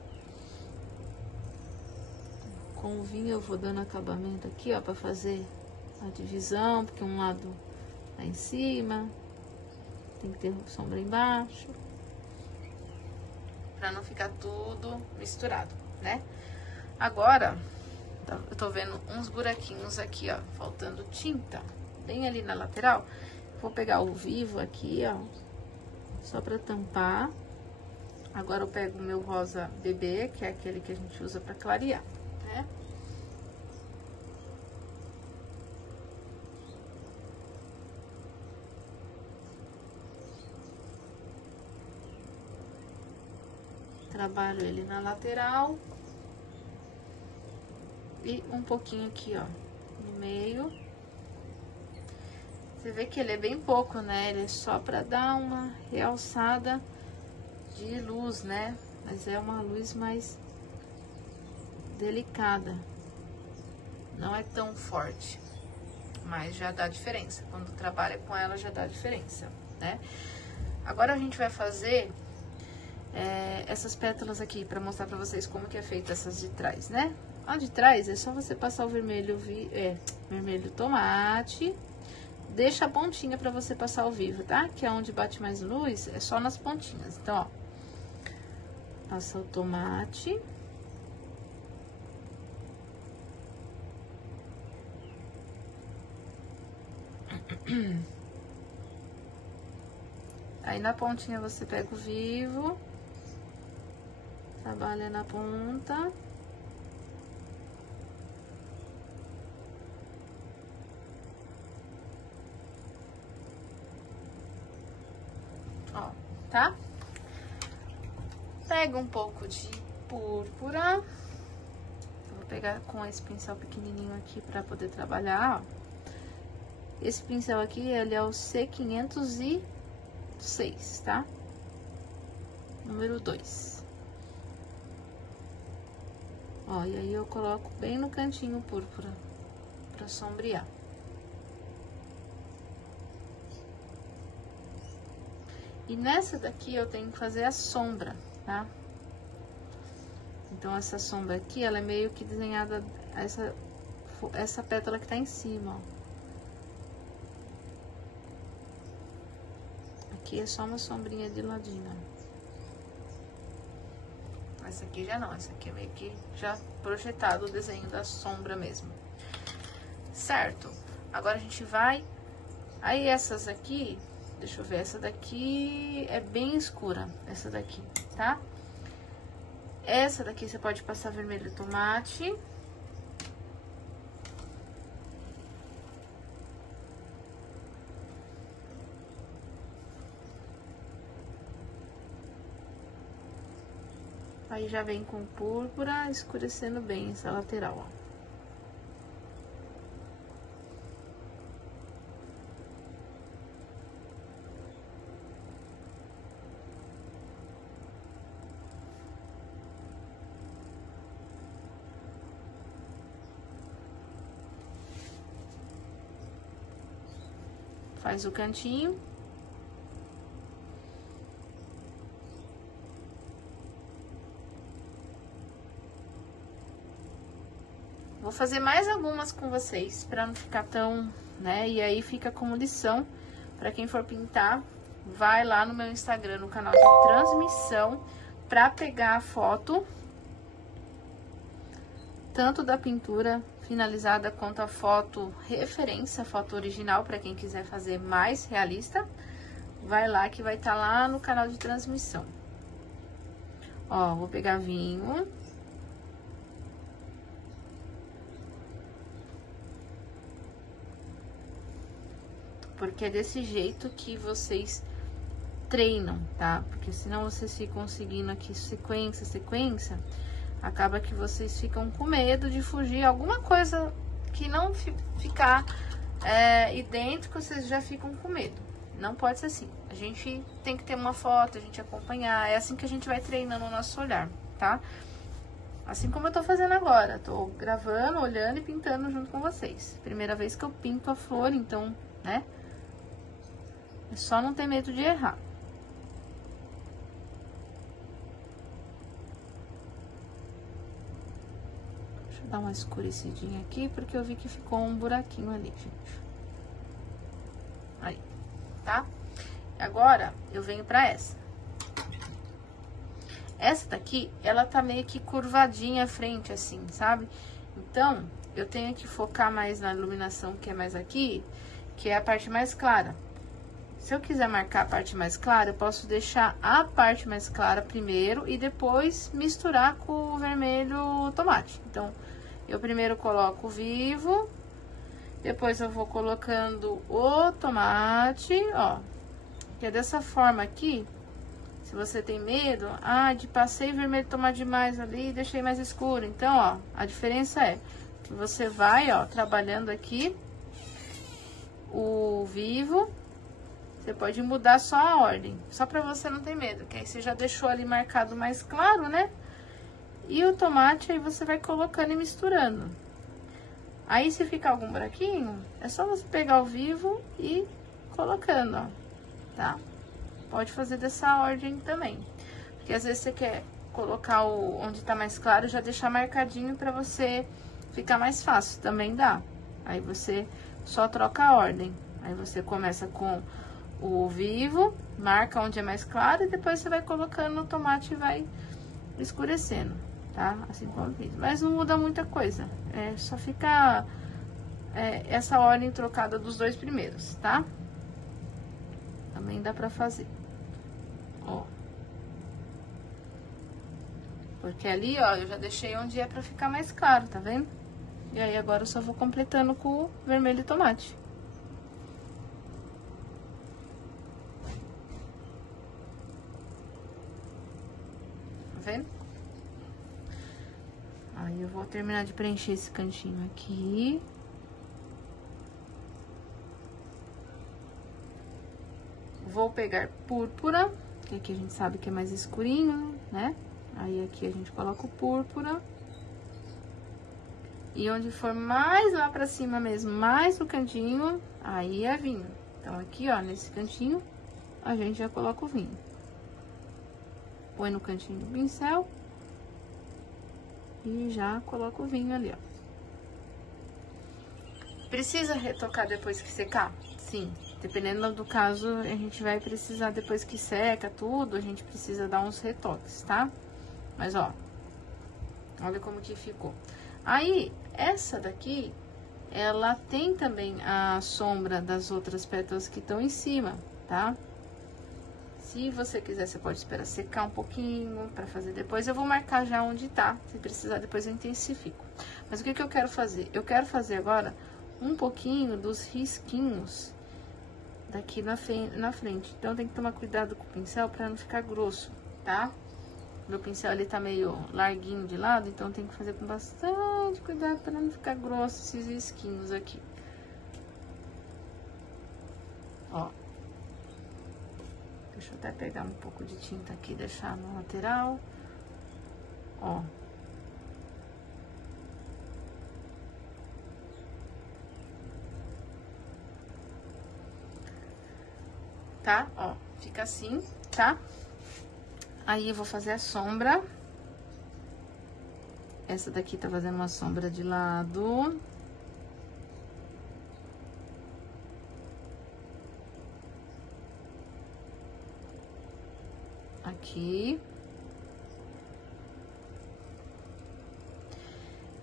Com o vinho eu vou dando acabamento aqui, ó, para fazer a divisão, porque um lado tá em cima, tem que ter sombra embaixo, para não ficar tudo misturado, né? Agora, eu tô vendo uns buraquinhos aqui, ó, faltando tinta, bem ali na lateral. Vou pegar o vivo aqui, ó, só pra tampar. Agora eu pego o meu rosa bebê, que é aquele que a gente usa pra clarear, né? Trabalho ele na lateral. E um pouquinho aqui, ó, no meio. Você vê que ele é bem pouco, né? Ele é só pra dar uma realçada de luz, né? Mas é uma luz mais delicada. Não é tão forte, mas já dá diferença. Quando trabalha com ela, já dá diferença, né? Agora a gente vai fazer essas pétalas aqui, pra mostrar pra vocês como que é feita essas de trás, né? A de trás é só você passar o vermelho, vermelho tomate. Deixa a pontinha pra você passar o vivo, tá? Que é onde bate mais luz, é só nas pontinhas. Então, ó, passa o tomate. Aí, na pontinha, você pega o vivo. Trabalha na ponta. Ó, tá? Pega um pouco de púrpura. Eu vou pegar com esse pincel pequenininho aqui pra poder trabalhar, ó. Esse pincel aqui, ele é o C506, tá? Número 2. Ó, e aí eu coloco bem no cantinho púrpura pra sombrear. E nessa daqui eu tenho que fazer a sombra, tá? Então, essa sombra aqui, ela é meio que desenhada, essa pétala que tá em cima, ó. Aqui é só uma sombrinha de ladinho, ó. Essa aqui já não, essa aqui é meio que já projetado o desenho da sombra mesmo. Certo? Agora a gente vai... Aí essas aqui... Deixa eu ver, essa daqui é bem escura, essa daqui, tá? Essa daqui você pode passar vermelho tomate. Aí já vem com púrpura, escurecendo bem essa lateral, ó. Faz o cantinho. Vou fazer mais algumas com vocês, pra não ficar tão, né? E aí fica como lição Pra quem for pintar, vai lá no meu Instagram, no canal de transmissão, pra pegar a foto, tanto da pintura finalizada quanto a foto referência, a foto original, pra quem quiser fazer mais realista. Vai lá que vai estar lá no canal de transmissão. Ó, vou pegar vinho. Porque é desse jeito que vocês treinam, tá? Porque senão vocês ficam seguindo aqui sequência, acaba que vocês ficam com medo de fugir alguma coisa que não ficar idêntico, vocês já ficam com medo. Não pode ser assim. A gente tem que ter uma foto, a gente acompanhar. É assim que a gente vai treinando o nosso olhar, tá? Assim como eu tô fazendo agora. Tô gravando, olhando e pintando junto com vocês. Primeira vez que eu pinto a flor, então, né? É só não ter medo de errar. Deixa eu dar uma escurecidinha aqui, porque eu vi que ficou um buraquinho ali, gente. Aí. Tá? Agora, eu venho pra essa. Essa daqui, ela tá meio que curvadinha à frente, assim, sabe? Então, eu tenho que focar mais na iluminação que é mais aqui, que é a parte mais clara. Se eu quiser marcar a parte mais clara, eu posso deixar a parte mais clara primeiro e depois misturar com o vermelho tomate. Então, eu primeiro coloco o vivo, depois eu vou colocando o tomate, ó. Que é dessa forma aqui. Se você tem medo, de passei vermelho tomate demais ali e deixei mais escuro. Então, ó, a diferença é que você vai, ó, trabalhando aqui o vivo. Você pode mudar só a ordem, só pra você não ter medo, que aí você já deixou ali marcado mais claro, né? E o tomate aí você vai colocando e misturando. Aí, se ficar algum buraquinho, é só você pegar o vivo e colocando, ó, tá? Pode fazer dessa ordem também. Porque às vezes você quer colocar onde tá mais claro, já deixar marcadinho pra você ficar mais fácil, também dá. Aí você só troca a ordem. Aí você começa com o vivo, marca onde é mais claro e depois você vai colocando no tomate e vai escurecendo. Tá? Assim como eu fiz. Mas não muda muita coisa. É só ficar essa ordem trocada dos dois primeiros, tá? Também dá pra fazer. Ó. Porque ali, ó, eu já deixei onde é pra ficar mais claro, tá vendo? E aí agora eu só vou completando com o vermelho e tomate. Tá vendo? Aí eu vou terminar de preencher esse cantinho aqui. Vou pegar púrpura, que aqui a gente sabe que é mais escurinho, né? Aí aqui a gente coloca o púrpura. E onde for mais lá pra cima mesmo, mais no cantinho, aí é vinho. Então aqui, ó, nesse cantinho, a gente já coloca o vinho. Põe no cantinho do pincel. E já coloca o vinho ali, ó. Precisa retocar depois que secar? Sim. Dependendo do caso, a gente vai precisar, depois que seca tudo, a gente precisa dar uns retoques, tá? Mas, ó, olha como que ficou. Aí, essa daqui, ela tem também a sombra das outras pétalas que estão em cima, tá? Se você quiser, você pode esperar secar um pouquinho pra fazer depois. Eu vou marcar já onde tá. Se precisar, depois eu intensifico. Mas o que que eu quero fazer? Eu quero fazer agora um pouquinho dos risquinhos daqui na frente. Então, tem que tomar cuidado com o pincel pra não ficar grosso, tá? Meu pincel, ele tá meio larguinho de lado, então tem que fazer com bastante cuidado pra não ficar grosso esses risquinhos aqui. Ó. Deixa eu até pegar um pouco de tinta aqui e deixar na lateral. Ó. Tá? Ó, fica assim, tá? Aí eu vou fazer a sombra. Essa daqui tá fazendo uma sombra de lado. aqui.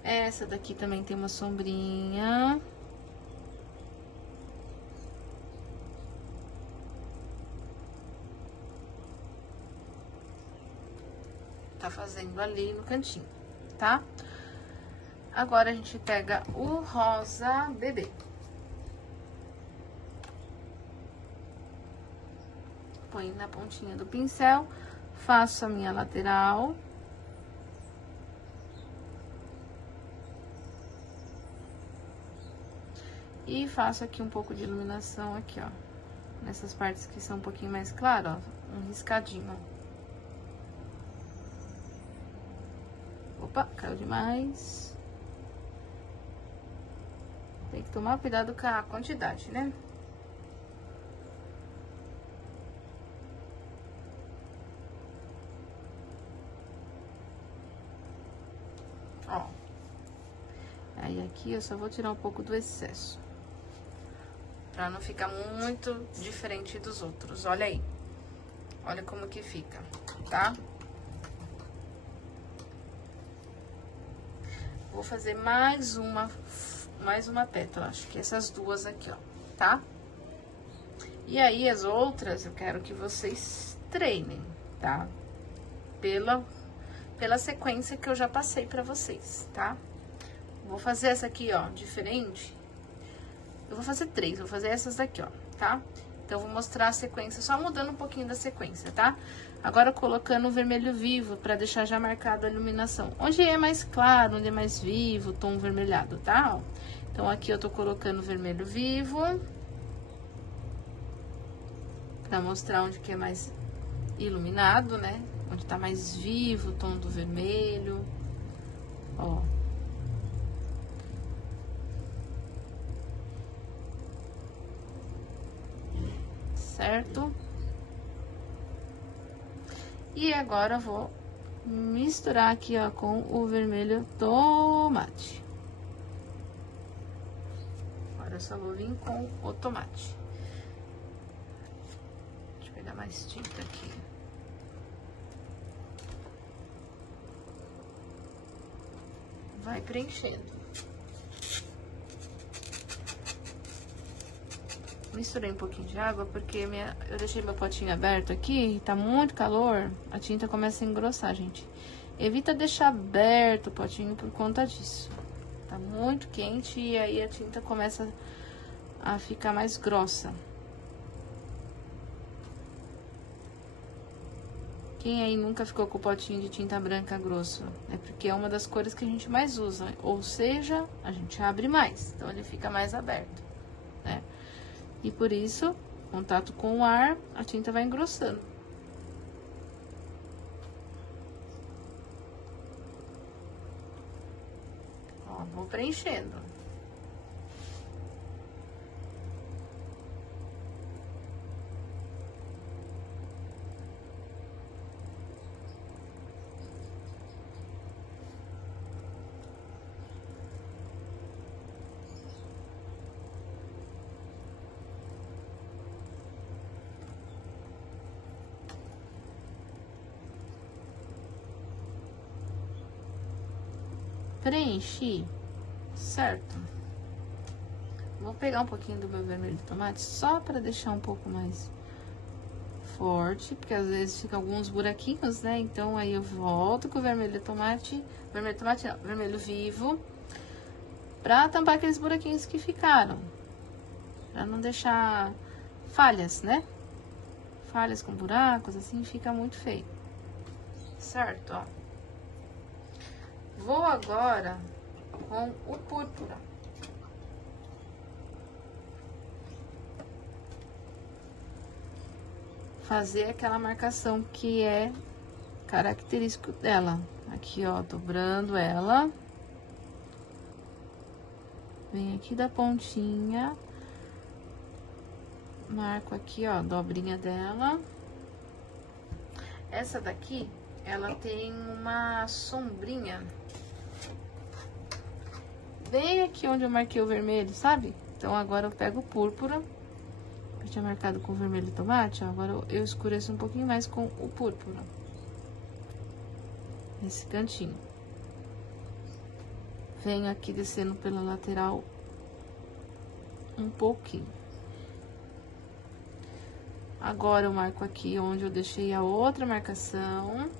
Essa daqui também tem uma sombrinha. Tá fazendo ali no cantinho, tá? Agora, a gente pega o rosa bebê. Põe na pontinha do pincel, faço a minha lateral. E faço aqui um pouco de iluminação aqui, ó. Nessas partes que são um pouquinho mais claras, ó. Um riscadinho, ó. Opa, caiu demais. Tem que tomar cuidado com a quantidade, né? Ó. Aí aqui eu só vou tirar um pouco do excesso. Pra não ficar muito diferente dos outros. Olha aí. Olha como que fica, tá? Vou fazer mais uma pétala. Acho que essas duas aqui, ó, tá? E aí, as outras, eu quero que vocês treinem, tá? Pela sequência que eu já passei pra vocês, tá? Vou fazer essa aqui, ó, diferente. Eu vou fazer 3, vou fazer essas daqui, ó, tá? Então, vou mostrar a sequência, só mudando um pouquinho da sequência, tá? Agora, colocando o vermelho vivo, pra deixar já marcado a iluminação. Onde é mais claro, onde é mais vivo, tom vermelhado, tá? Ó. Então, aqui eu tô colocando o vermelho vivo. Pra mostrar onde que é mais iluminado, né? Onde tá mais vivo o tom do vermelho. Ó. Certo? E agora eu vou misturar aqui, ó, com o vermelho tomate. Agora eu só vou vir com o tomate. Deixa eu pegar mais tinta aqui. Vai preenchendo. Misturei um pouquinho de água, porque eu deixei meu potinho aberto aqui, tá muito calor, a tinta começa a engrossar, gente. Evita deixar aberto o potinho por conta disso. Tá muito quente e aí a tinta começa a ficar mais grossa. Quem aí nunca ficou com o potinho de tinta branca grosso? É porque é uma das cores que a gente mais usa, ou seja, a gente abre mais, então ele fica mais aberto, né? E por isso, contato com o ar, a tinta vai engrossando. Ó, vou preenchendo. Preenchi, certo? Vou pegar um pouquinho do meu vermelho de tomate só para deixar um pouco mais forte, porque às vezes fica alguns buraquinhos, né? Então aí eu volto com o vermelho de tomate não, vermelho vivo, pra tampar aqueles buraquinhos que ficaram, pra não deixar falhas, né? Falhas com buracos, assim, fica muito feio, certo? Ó. Vou agora com o púrpura. Fazer aquela marcação que é característico dela. Aqui, ó, dobrando ela. Vem aqui da pontinha. Marco aqui, ó, dobrinha dela. Essa daqui, ela tem uma sombrinha bem aqui onde eu marquei o vermelho, sabe? Então, agora eu pego o púrpura, eu tinha marcado com vermelho e tomate, ó, agora eu escureço um pouquinho mais com o púrpura. Nesse cantinho. Venho aqui descendo pela lateral um pouquinho. Agora eu marco aqui onde eu deixei a outra marcação.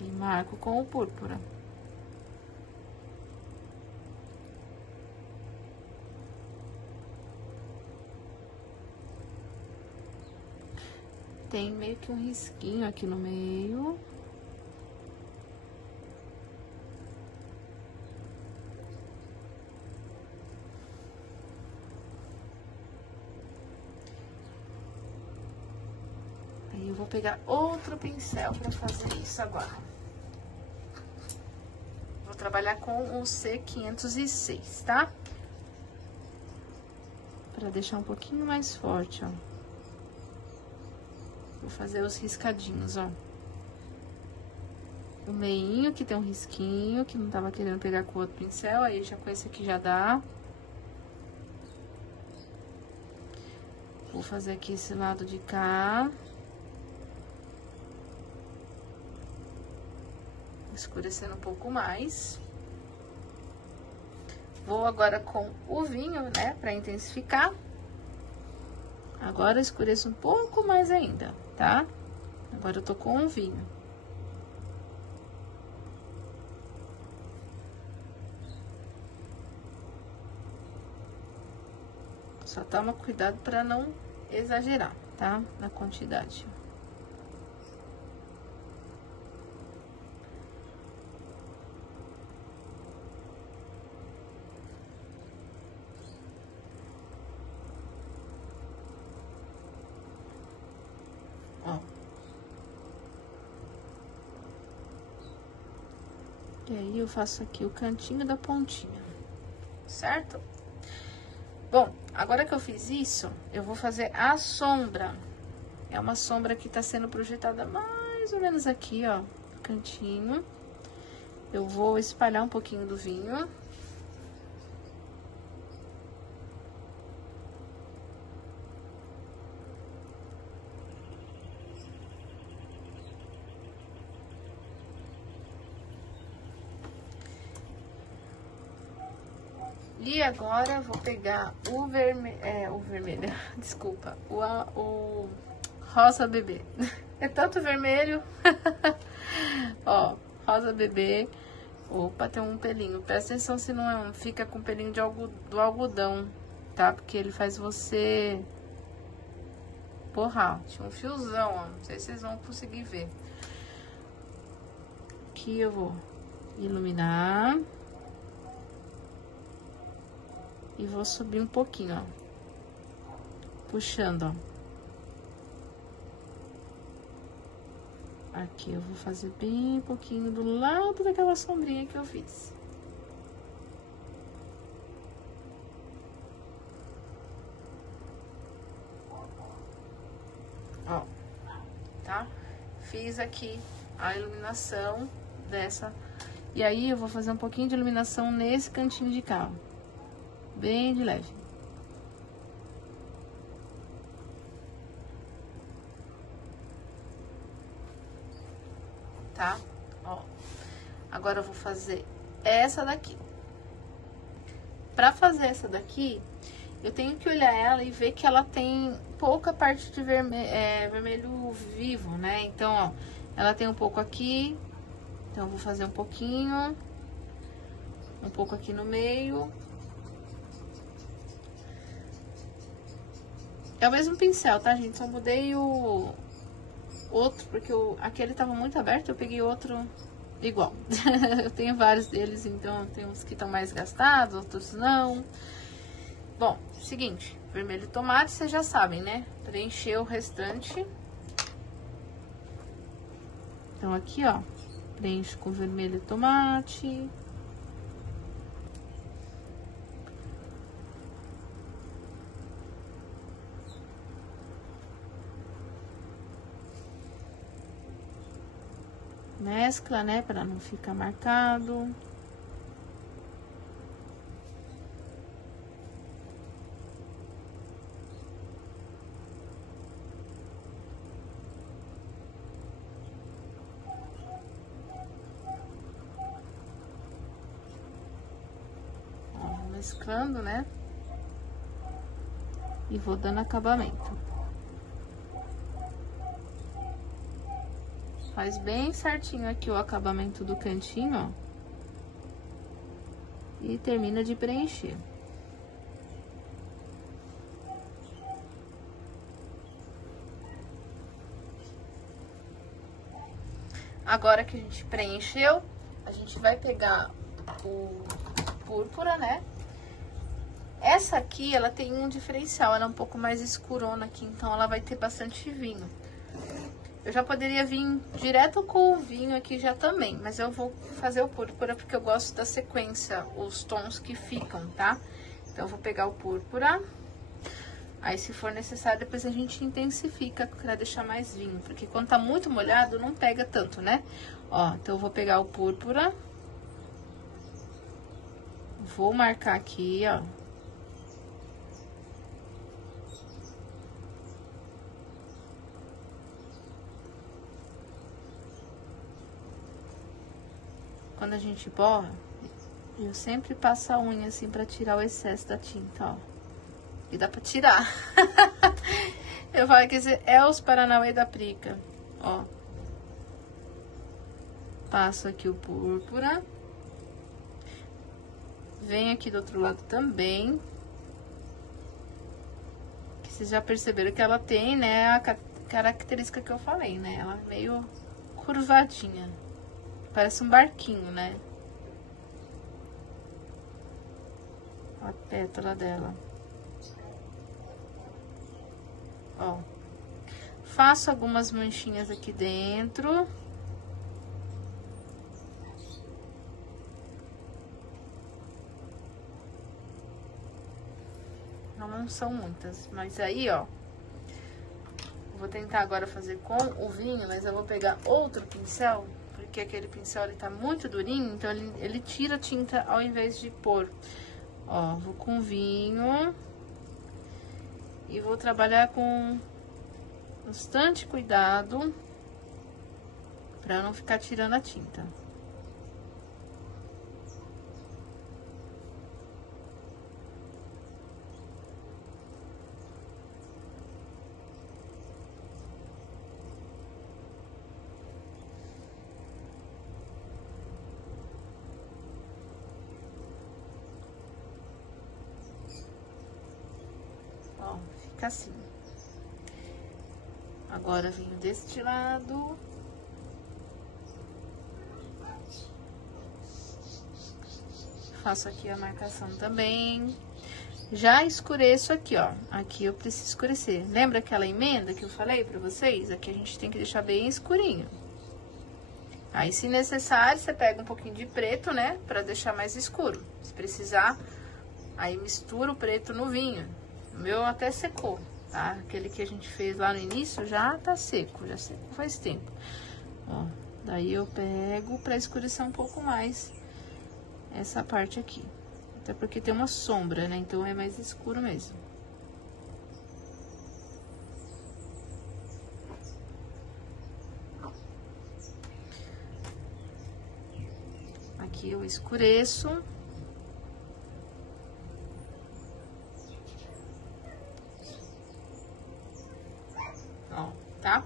E marco com o púrpura. Tem meio que um risquinho aqui no meio. Aí eu vou pegar outro pincel pra fazer isso agora. Vou trabalhar com o C506, tá? Pra deixar um pouquinho mais forte, ó. Vou fazer os riscadinhos, ó. O meinho, que tem um risquinho, que não tava querendo pegar com o outro pincel, aí já com esse aqui já dá. Vou fazer aqui esse lado de cá. Escurecendo um pouco mais. Vou agora com o vinho, né, pra intensificar. Agora eu escureço um pouco mais ainda, tá? Agora eu tô com o vinho. Só toma cuidado pra não exagerar, tá? Na quantidade. Ó. E aí, eu faço aqui o cantinho da pontinha, certo? Bom, agora que eu fiz isso, eu vou fazer a sombra. É uma sombra que tá sendo projetada mais ou menos aqui, ó, no cantinho. Eu vou espalhar um pouquinho do vinho. E agora eu vou pegar o vermelho, desculpa, o rosa bebê. É tanto vermelho. Ó, rosa bebê. Opa, tem um pelinho. Presta atenção se não fica com pelinho do algodão, tá? Porque ele faz você borrar. Tinha um fiozão, ó. Não sei se vocês vão conseguir ver. Aqui eu vou iluminar. E vou subir um pouquinho, ó. Puxando, ó. Aqui eu vou fazer bem pouquinho do lado daquela sombrinha que eu fiz. Ó, tá? Fiz aqui a iluminação dessa. E aí eu vou fazer um pouquinho de iluminação nesse cantinho de cá, ó. Bem de leve. Tá? Ó. Agora eu vou fazer essa daqui. Pra fazer essa daqui, eu tenho que olhar ela e ver que ela tem pouca parte de vermelho vivo, né? Então, ó, ela tem um pouco aqui. Então, eu vou fazer um pouquinho. Um pouco aqui no meio. É o mesmo pincel, tá, gente? Só mudei o outro, porque aquele tava muito aberto, eu peguei outro igual. Eu tenho vários deles, então tem uns que estão mais gastados, outros não. Bom, seguinte, vermelho e tomate, vocês já sabem, né? Preencher o restante. Então, aqui, ó, preencho com vermelho e tomate. Mescla, né, para não ficar marcado. mesclando, né? E vou dando acabamento. Faz bem certinho aqui o acabamento do cantinho, ó. E termina de preencher. Agora que a gente preencheu, a gente vai pegar o púrpura, né? Essa aqui, ela tem um diferencial, ela é um pouco mais escurona aqui, então ela vai ter bastante vinho. Eu já poderia vir direto com o vinho aqui já também, mas eu vou fazer o púrpura porque eu gosto da sequência, os tons que ficam, tá? Então, eu vou pegar o púrpura, aí se for necessário, depois a gente intensifica pra deixar mais vinho, porque quando tá muito molhado, não pega tanto, né? Ó, então eu vou pegar o púrpura, vou marcar aqui, ó. Quando a gente borra, eu sempre passo a unha assim pra tirar o excesso da tinta, ó. E dá pra tirar. Eu falo que esse é os Paranauê da Prica, ó. Passo aqui o púrpura. Venho aqui do outro lado também. Que vocês já perceberam que ela tem, né, a característica que eu falei, né? Ela é meio curvadinha. Parece um barquinho, né? A pétala dela. Ó. Faço algumas manchinhas aqui dentro. Não são muitas, mas aí, ó. Vou tentar agora fazer com o vinho, mas eu vou pegar outro pincel. Porque aquele pincel, ele tá muito durinho, então ele tira a tinta ao invés de pôr. Ó, vou com vinho. E vou trabalhar com bastante cuidado. Pra não ficar tirando a tinta. Fica assim. Agora venho deste lado. Faço aqui a marcação também. Já escureço aqui, ó. Aqui eu preciso escurecer. Lembra aquela emenda que eu falei pra vocês? Aqui a gente tem que deixar bem escurinho. Aí, se necessário, você pega um pouquinho de preto, né? Pra deixar mais escuro. Se precisar, aí mistura o preto no vinho. O meu até secou, tá? Aquele que a gente fez lá no início já tá seco, já secou faz tempo. Ó, daí eu pego pra escurecer um pouco mais essa parte aqui. Até porque tem uma sombra, né? Então é mais escuro mesmo. Aqui eu escureço. Tá?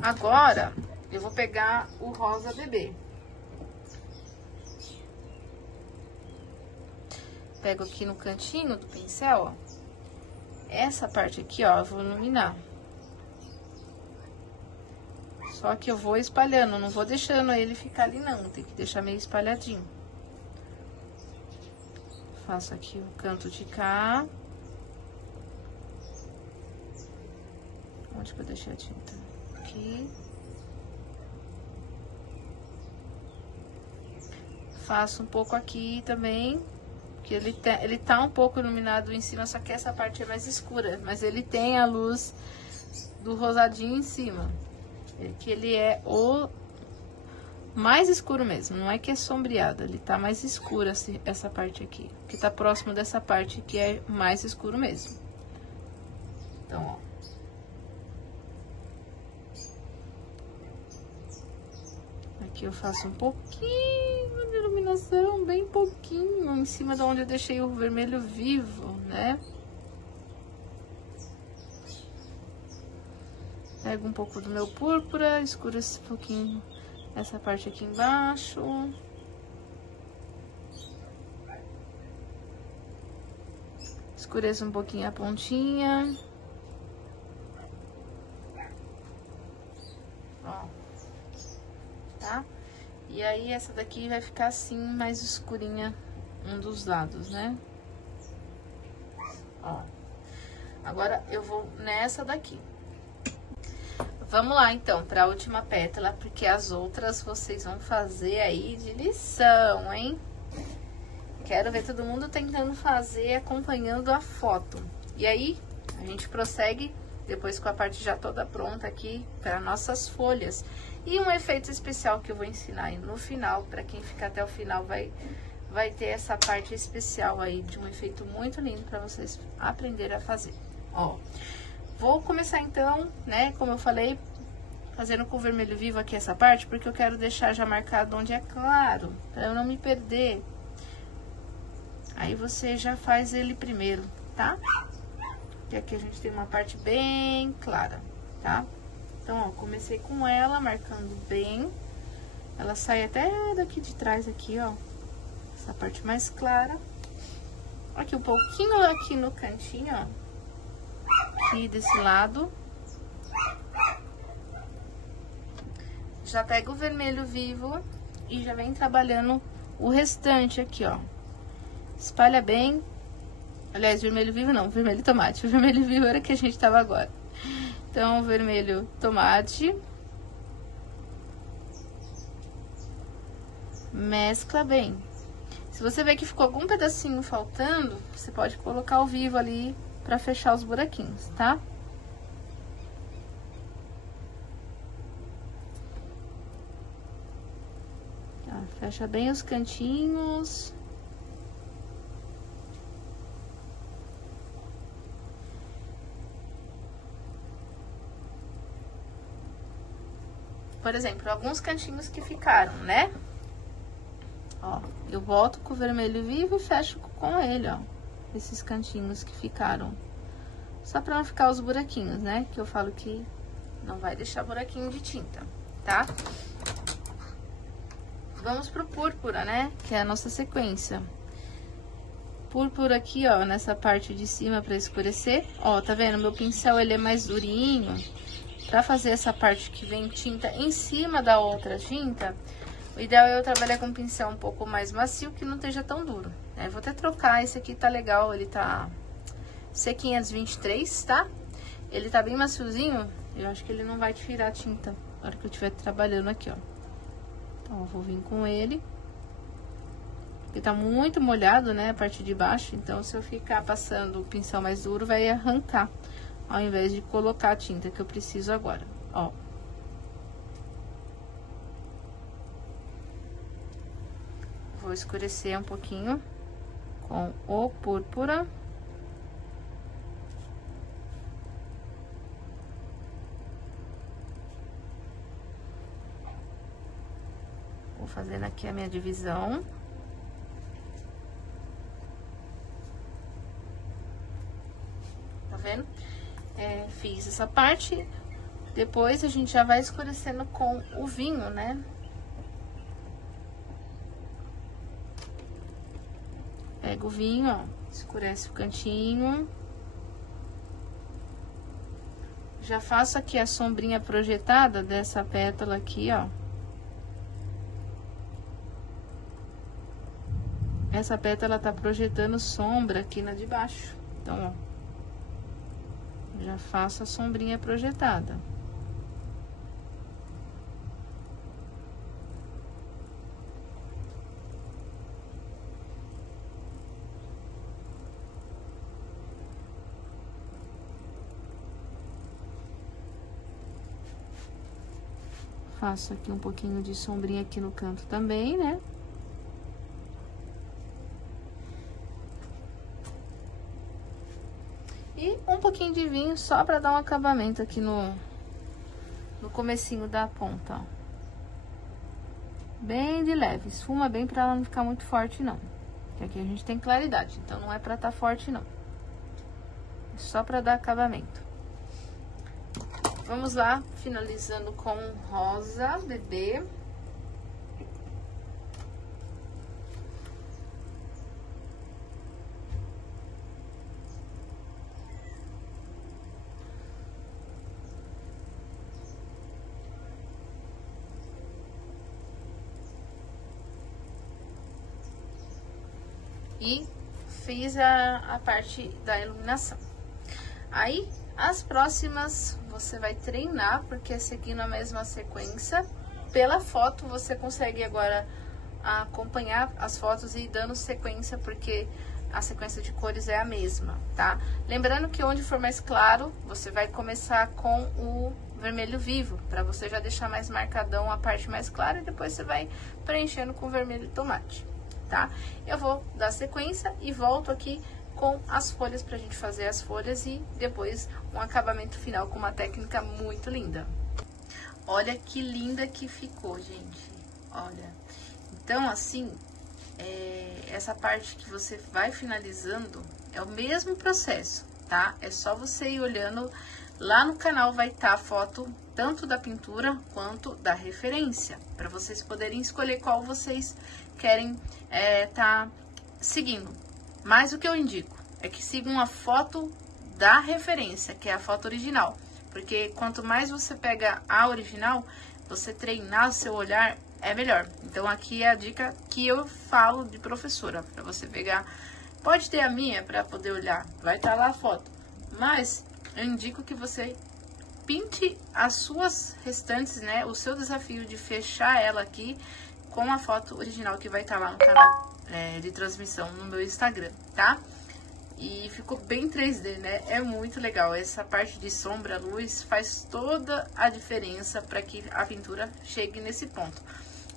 Agora, eu vou pegar o rosa bebê. Pego aqui no cantinho do pincel, ó. Essa parte aqui, ó, eu vou iluminar. Só que eu vou espalhando, não vou deixando ele ficar ali não, tem que deixar meio espalhadinho. Faço aqui o canto de cá. Onde que eu deixei a tinta? Aqui. Faço um pouco aqui também, porque ele tá um pouco iluminado em cima, só que essa parte é mais escura, mas ele tem a luz do rosadinho em cima. Que ele é o mais escuro mesmo, não é que é sombreado, ele tá mais escuro essa parte aqui, que tá próximo dessa parte que é mais escuro mesmo. Então, ó. Aqui eu faço um pouquinho de iluminação, bem pouquinho, em cima de onde eu deixei o vermelho vivo, né? Pego um pouco do meu púrpura, escureço um pouquinho essa parte aqui embaixo. Escureço um pouquinho a pontinha. Ó. Tá? E aí, essa daqui vai ficar assim, mais escurinha um dos lados, né? Ó. Agora, eu vou nessa daqui. Vamos lá, então, para a última pétala, porque as outras vocês vão fazer aí de lição, hein? Quero ver todo mundo tentando fazer, acompanhando a foto. E aí, a gente prossegue depois com a parte já toda pronta aqui para nossas folhas. E um efeito especial que eu vou ensinar aí no final, para quem ficar até o final vai ter essa parte especial aí de um efeito muito lindo para vocês aprenderem a fazer. Ó. Vou começar então, né, como eu falei, fazendo com o vermelho vivo aqui essa parte, porque eu quero deixar já marcado onde é claro, para eu não me perder. Aí você já faz ele primeiro, tá? E aqui a gente tem uma parte bem clara, tá? Então, ó, comecei com ela, marcando bem. Ela sai até daqui de trás aqui, ó. Essa parte mais clara. Aqui um pouquinho aqui no cantinho, ó. Aqui desse lado. Já pega o vermelho vivo e já vem trabalhando o restante aqui, ó. Espalha bem. Aliás, vermelho vivo não, vermelho tomate. O vermelho vivo era que a gente tava agora. Então, vermelho tomate. Mescla bem. Se você ver que ficou algum pedacinho faltando, você pode colocar o vivo ali pra fechar os buraquinhos, tá? Tá, fecha bem os cantinhos. Por exemplo, alguns cantinhos que ficaram, né? Ó, eu volto com o vermelho vivo e fecho com ele, ó. Esses cantinhos que ficaram. Só pra não ficar os buraquinhos, né? Que eu falo que não vai deixar buraquinho de tinta, tá? Vamos pro púrpura, né? Que é a nossa sequência. Púrpura aqui, ó, nessa parte de cima pra escurecer. Ó, tá vendo? Meu pincel, ele é mais durinho. Pra fazer essa parte que vem tinta em cima da outra tinta, o ideal é eu trabalhar com um pincel um pouco mais macio, que não esteja tão duro. Eu vou até trocar, esse aqui tá legal, ele tá C523, tá? Ele tá bem maciozinho, eu acho que ele não vai tirar a tinta na hora que eu estiver trabalhando aqui, ó. Então, eu vou vir com ele. Ele tá muito molhado, né, a parte de baixo, então se eu ficar passando o pincel mais duro, vai arrancar. Ao invés de colocar a tinta que eu preciso agora, ó. Vou escurecer um pouquinho com o púrpura. Vou fazendo aqui a minha divisão. Tá vendo? Fiz essa parte, depois a gente já vai escurecendo com o vinho, né? Pega o vinho, ó, escurece o cantinho. Já faço aqui a sombrinha projetada dessa pétala aqui, ó. Essa pétala tá projetando sombra aqui na de baixo, então, ó. Já faço a sombrinha projetada. Faço aqui um pouquinho de sombrinha aqui no canto também, né? E um pouquinho de vinho só pra dar um acabamento aqui no comecinho da ponta, ó. Bem de leve, esfuma bem pra ela não ficar muito forte não. Porque aqui a gente tem claridade, então não é pra tá forte não. É só pra dar acabamento. Vamos lá, finalizando com rosa bebê. E fiz a parte da iluminação. Aí, as próximas você vai treinar, porque seguindo a mesma sequência. Pela foto, você consegue agora acompanhar as fotos e ir dando sequência, porque a sequência de cores é a mesma, tá? Lembrando que onde for mais claro, você vai começar com o vermelho vivo, para você já deixar mais marcadão a parte mais clara, e depois você vai preenchendo com vermelho tomate. Tá? Eu vou dar sequência e volto aqui com as folhas pra gente fazer as folhas e depois um acabamento final com uma técnica muito linda. Olha que linda que ficou, gente. Olha. Então, assim, essa parte que você vai finalizando é o mesmo processo, tá? É só você ir olhando. Lá no canal vai estar a foto tanto da pintura quanto da referência, para vocês poderem escolher qual vocês querem tá seguindo. Mas o que eu indico é que sigam a foto da referência, que é a foto original, porque quanto mais você pega a original, você treinar o seu olhar é melhor. Então aqui é a dica que eu falo de professora, para você pegar. Pode ter a minha para poder olhar, vai estar lá a foto, mas eu indico que você pinte as suas restantes, né? O seu desafio de fechar ela aqui com a foto original que vai estar lá no canal de transmissão no meu Instagram, tá? E ficou bem 3D, né? É muito legal. Essa parte de sombra, luz, faz toda a diferença para que a pintura chegue nesse ponto.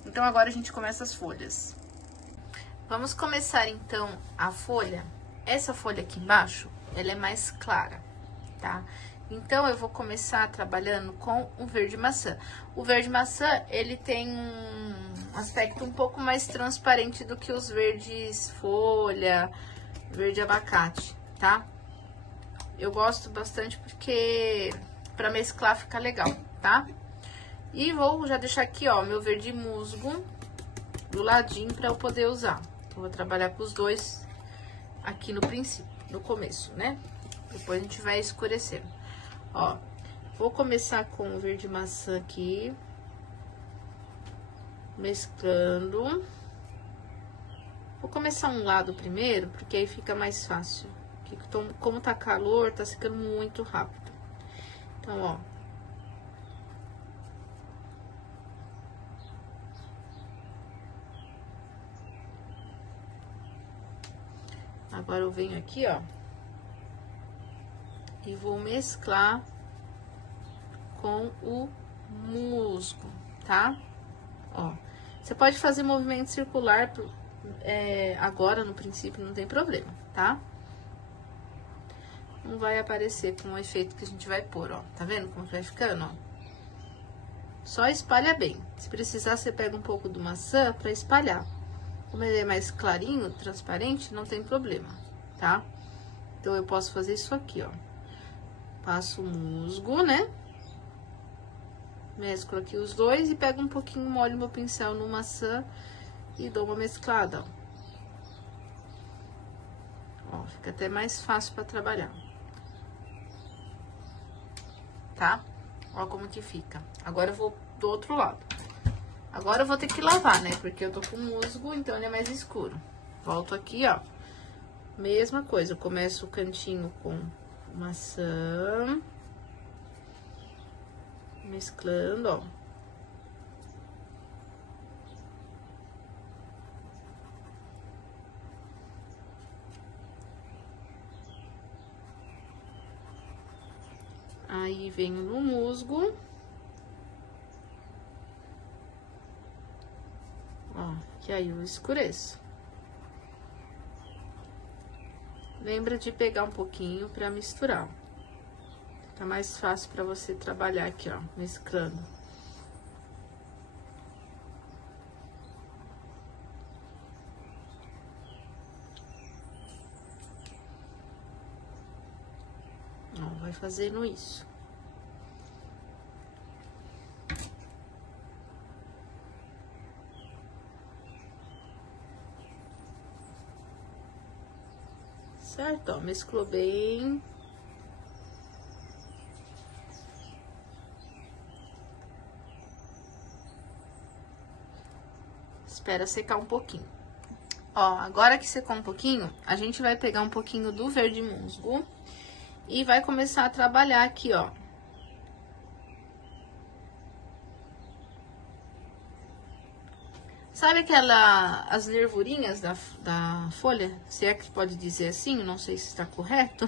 Então, agora a gente começa as folhas. Vamos começar, então, a folha. Essa folha aqui embaixo, ela é mais clara, tá? Então, eu vou começar trabalhando com o verde maçã. O verde maçã, ele tem um aspecto um pouco mais transparente do que os verdes folha, verde abacate, tá? Eu gosto bastante porque pra mesclar fica legal, tá? E vou já deixar aqui, ó, meu verde musgo do ladinho pra eu poder usar. Eu vou trabalhar com os dois aqui no princípio, no começo, né? Depois a gente vai escurecendo. Ó, vou começar com o verde maçã aqui, mesclando. Vou começar um lado primeiro, porque aí fica mais fácil. Porque como tá calor, tá secando muito rápido. Então, ó. Agora eu venho aqui, ó. E vou mesclar com o musgo, tá? Ó, você pode fazer movimento circular agora, no princípio, não tem problema, tá? Não vai aparecer com o efeito que a gente vai pôr, ó. Tá vendo como vai ficando, ó? Só espalha bem. Se precisar, você pega um pouco do maçã pra espalhar. Como ele é mais clarinho, transparente, não tem problema, tá? Então, eu posso fazer isso aqui, ó. Passo o musgo, né? Mesclo aqui os dois e pego um pouquinho, molho meu pincel no maçã e dou uma mesclada, ó. Ó, fica até mais fácil pra trabalhar. Tá? Ó como que fica. Agora eu vou do outro lado. Agora eu vou ter que lavar, né? Porque eu tô com musgo, então ele é mais escuro. Volto aqui, ó. Mesma coisa, eu começo o cantinho com maçã, mesclando, ó. Aí, venho no musgo. Ó, que aí eu escureço. Lembra de pegar um pouquinho pra misturar. Fica mais fácil pra você trabalhar aqui, ó, mesclando. vai fazendo isso. Certo, ó, mesclou bem. Espera secar um pouquinho. Ó, agora que secou um pouquinho, a gente vai pegar um pouquinho do verde musgo e vai começar a trabalhar aqui, ó. Sabe as nervurinhas da folha? Se é que pode dizer assim, não sei se está correto.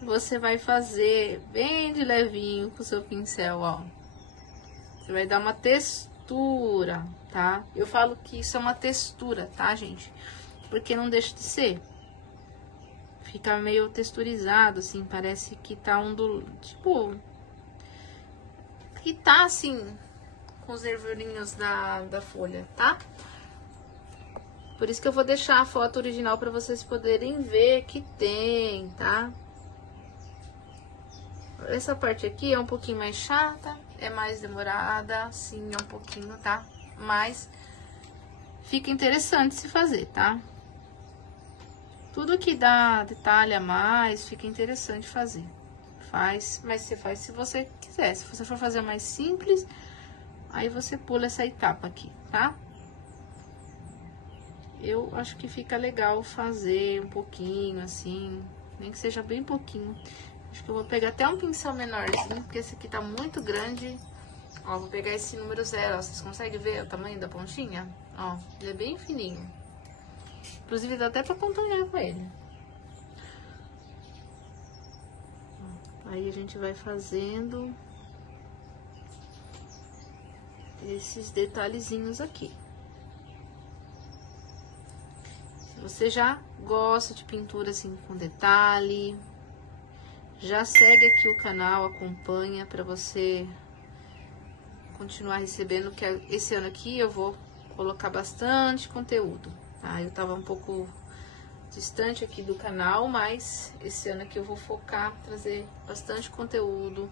Você vai fazer bem de levinho com o seu pincel, ó. Você vai dar uma textura, tá? Eu falo que isso é uma textura, tá, gente? Porque não deixa de ser. Fica meio texturizado, assim, parece que tá tipo... que tá, assim... com os nervurinhos da folha, tá? Por isso que eu vou deixar a foto original para vocês poderem ver que tem, tá? Essa parte aqui é um pouquinho mais chata, é mais demorada, sim, é um pouquinho, tá? Mas fica interessante se fazer, tá? Tudo que dá detalhe a mais, fica interessante fazer. Faz, mas você faz se você quiser. Se você for fazer mais simples... aí você pula essa etapa aqui, tá? Eu acho que fica legal fazer um pouquinho, assim, nem que seja bem pouquinho. Acho que eu vou pegar até um pincel menorzinho, porque esse aqui tá muito grande. Ó, vou pegar esse número 0, ó, vocês conseguem ver o tamanho da pontinha? Ó, ele é bem fininho. Inclusive, dá até pra contornar com ele. Aí, a gente vai fazendo... esses detalhezinhos aqui. Se você já gosta de pintura assim com detalhe, já segue aqui o canal, acompanha para você continuar recebendo, que esse ano aqui eu vou colocar bastante conteúdo, tá? Eu tava um pouco distante aqui do canal, mas esse ano aqui eu vou focar, trazer bastante conteúdo,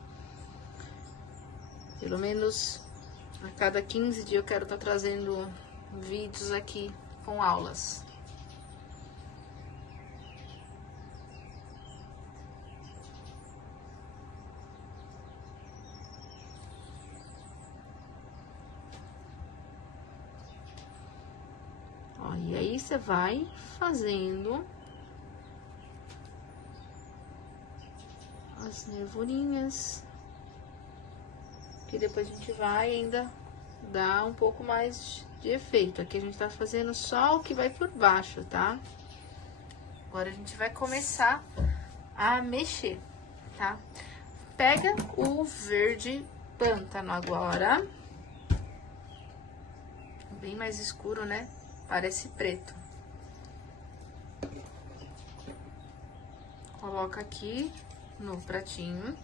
pelo menos a cada 15 dias eu quero estar trazendo vídeos aqui com aulas. Ó, e aí você vai fazendo as nervurinhas. Que depois a gente vai ainda dar um pouco mais de efeito. Aqui a gente tá fazendo só o que vai por baixo, tá? Agora a gente vai começar a mexer, tá? Pega o verde pântano agora. Bem mais escuro, né? Parece preto. Coloca aqui no pratinho.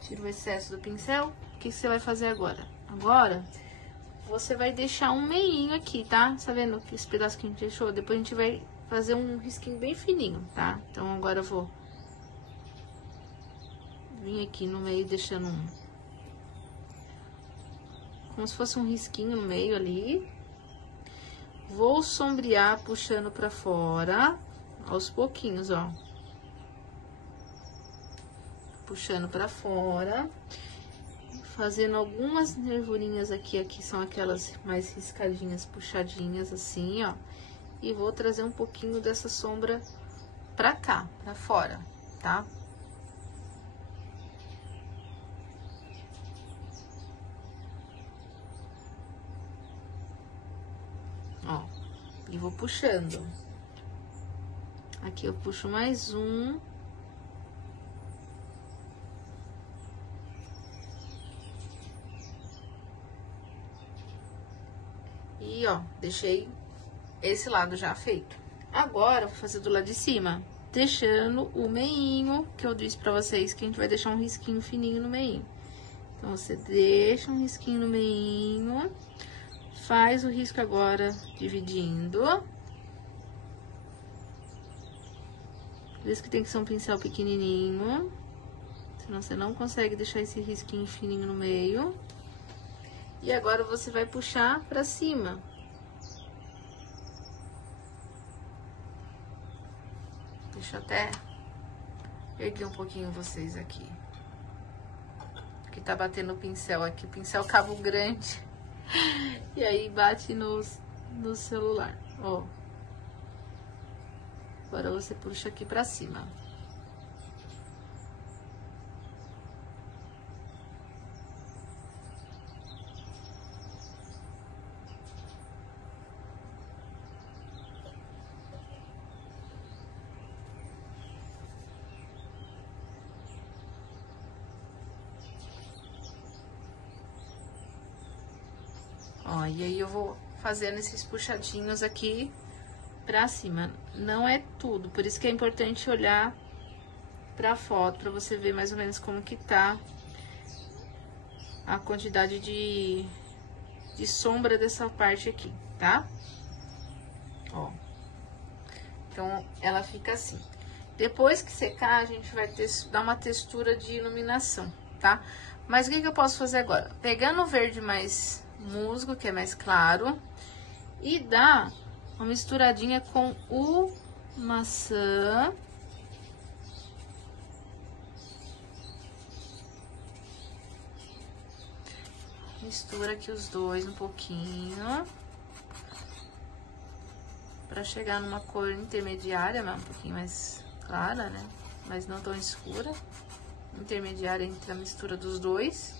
Tira o excesso do pincel. O que você vai fazer agora? Agora, você vai deixar um meinho aqui, tá? Tá vendo esse pedaço que a gente deixou? Depois a gente vai fazer um risquinho bem fininho, tá? Então, agora eu vou vir aqui no meio, deixando como se fosse um risquinho no meio ali. Vou sombrear, puxando pra fora, aos pouquinhos, ó. Puxando pra fora, fazendo algumas nervurinhas aqui, aqui são aquelas mais riscadinhas, puxadinhas assim, ó. E vou trazer um pouquinho dessa sombra pra cá, pra fora, tá? Ó, e vou puxando. Aqui eu puxo mais um. E, ó, deixei esse lado já feito. Agora, eu vou fazer do lado de cima, deixando o meinho, que eu disse pra vocês que a gente vai deixar um risquinho fininho no meinho. Então, você deixa um risquinho no meinho, faz o risco agora dividindo. Por isso que tem que ser um pincel pequenininho, senão você não consegue deixar esse risquinho fininho no meio. E agora você vai puxar pra cima. Deixa eu até erguer um pouquinho vocês aqui. Porque tá batendo o pincel aqui, o pincel cabo grande. E aí bate no celular, ó. Agora você puxa aqui pra cima. Ó, e aí eu vou fazendo esses puxadinhos aqui pra cima. Não é tudo, por isso que é importante olhar pra foto, pra você ver mais ou menos como que tá a quantidade de sombra dessa parte aqui, tá? Ó. Então, ela fica assim. Depois que secar, a gente vai dar uma textura de iluminação, tá? Mas o que eu posso fazer agora? Pegando o verde mais musgo, que é mais claro, e dar uma misturadinha com o maçã. Mistura aqui os dois um pouquinho, pra chegar numa cor intermediária, um pouquinho mais clara, né? Mas não tão escura. Intermediária entre a mistura dos dois,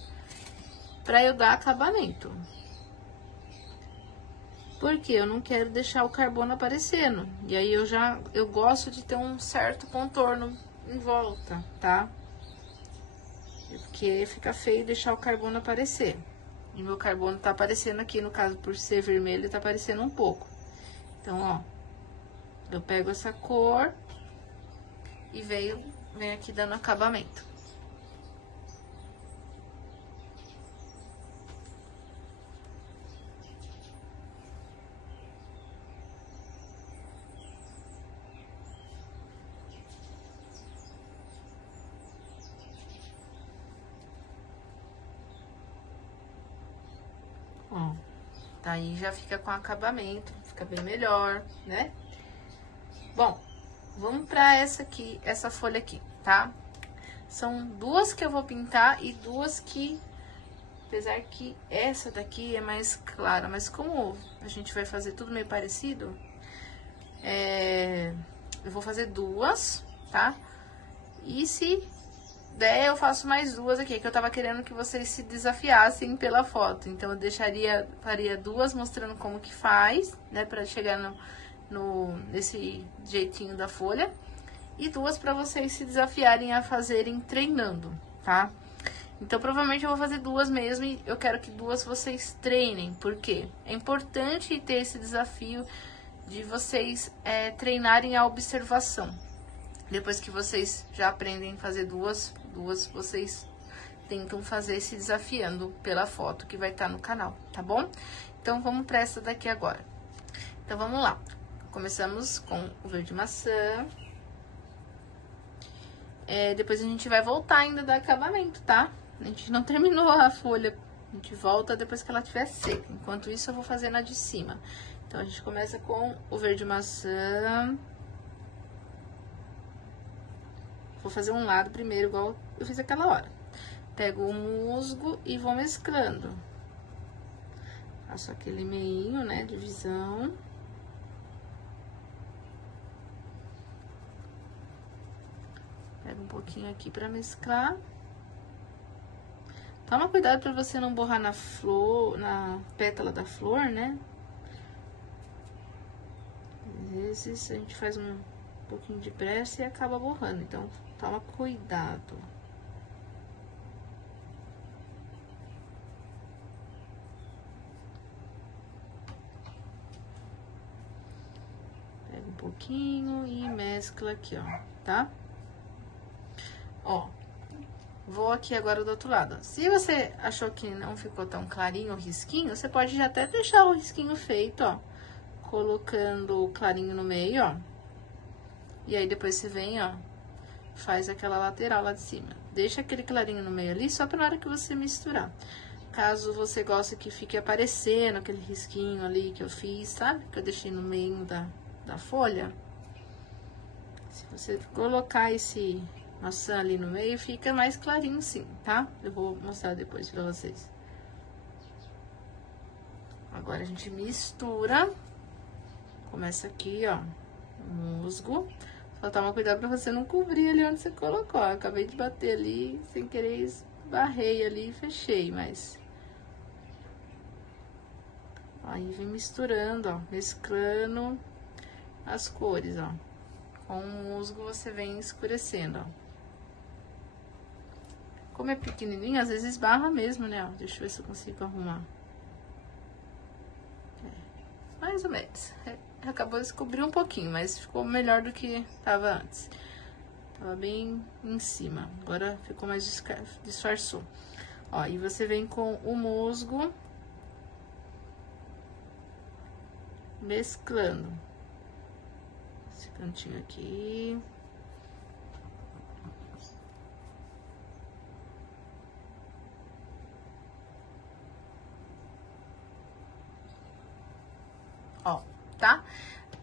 pra eu dar acabamento. Porque eu não quero deixar o carbono aparecendo. E aí eu gosto de ter um certo contorno em volta, tá? Porque fica feio deixar o carbono aparecer. E meu carbono tá aparecendo aqui, no caso, por ser vermelho, tá aparecendo um pouco. Então, ó, eu pego essa cor e venho aqui dando acabamento. Ó, daí já fica com acabamento, fica bem melhor, né? Bom, vamos pra essa aqui, essa folha aqui, tá? São duas que eu vou pintar e duas que, apesar que essa daqui é mais clara, mas como a gente vai fazer tudo meio parecido, eu vou fazer duas, tá? E se der, eu faço mais duas aqui, que eu tava querendo que vocês se desafiassem pela foto. Então, eu faria duas mostrando como que faz, né? Pra chegar nesse jeitinho da folha. E duas pra vocês se desafiarem a fazerem treinando, tá? Então, provavelmente eu vou fazer duas mesmo e eu quero que duas vocês treinem. Por quê? É importante ter esse desafio de vocês treinarem a observação. Depois que vocês já aprendem a fazer duas, vocês tentam fazer se desafiando pela foto que vai estar no canal, tá bom? Então, vamos para essa daqui agora. Então, vamos lá. Começamos com o verde maçã. Depois a gente vai voltar ainda do acabamento, tá? A gente não terminou a folha, a gente volta depois que ela estiver seca. Enquanto isso, eu vou fazer na de cima. Então, a gente começa com o verde maçã. Vou fazer um lado primeiro, igual eu fiz aquela hora. Pego o musgo e vou mesclando. Faço aquele meinho, né, divisão. Pego um pouquinho aqui pra mesclar. Toma cuidado pra você não borrar na flor, na pétala da flor, né? Às vezes a gente faz um pouquinho de pressa e acaba borrando, então toma cuidado. Pega um pouquinho e mescla aqui, ó, tá? Ó, vou aqui agora do outro lado. Se você achou que não ficou tão clarinho o risquinho, você pode já até deixar o risquinho feito, ó, colocando o clarinho no meio, ó. E aí depois você vem, ó, faz aquela lateral lá de cima. Deixa aquele clarinho no meio ali, só pra na hora que você misturar. Caso você goste que fique aparecendo aquele risquinho ali que eu fiz, sabe? Que eu deixei no meio da folha. Se você colocar esse maçã ali no meio, fica mais clarinho sim, tá? Eu vou mostrar depois pra vocês. Agora a gente mistura. Começa aqui, ó, musgo. Só toma cuidado pra você não cobrir ali onde você colocou. Eu acabei de bater ali, sem querer esbarrei ali e fechei, mas... Aí vem misturando, ó, mesclando as cores, ó. Com o musgo você vem escurecendo, ó. Como é pequenininho, às vezes esbarra mesmo, né, ó. Deixa eu ver se eu consigo arrumar. Mais ou menos. Acabou de descobrir um pouquinho, mas ficou melhor do que tava antes. Tava bem em cima. Agora ficou mais disfarçou. Ó, e você vem com o musgo mesclando. Esse cantinho aqui. Ó, tá?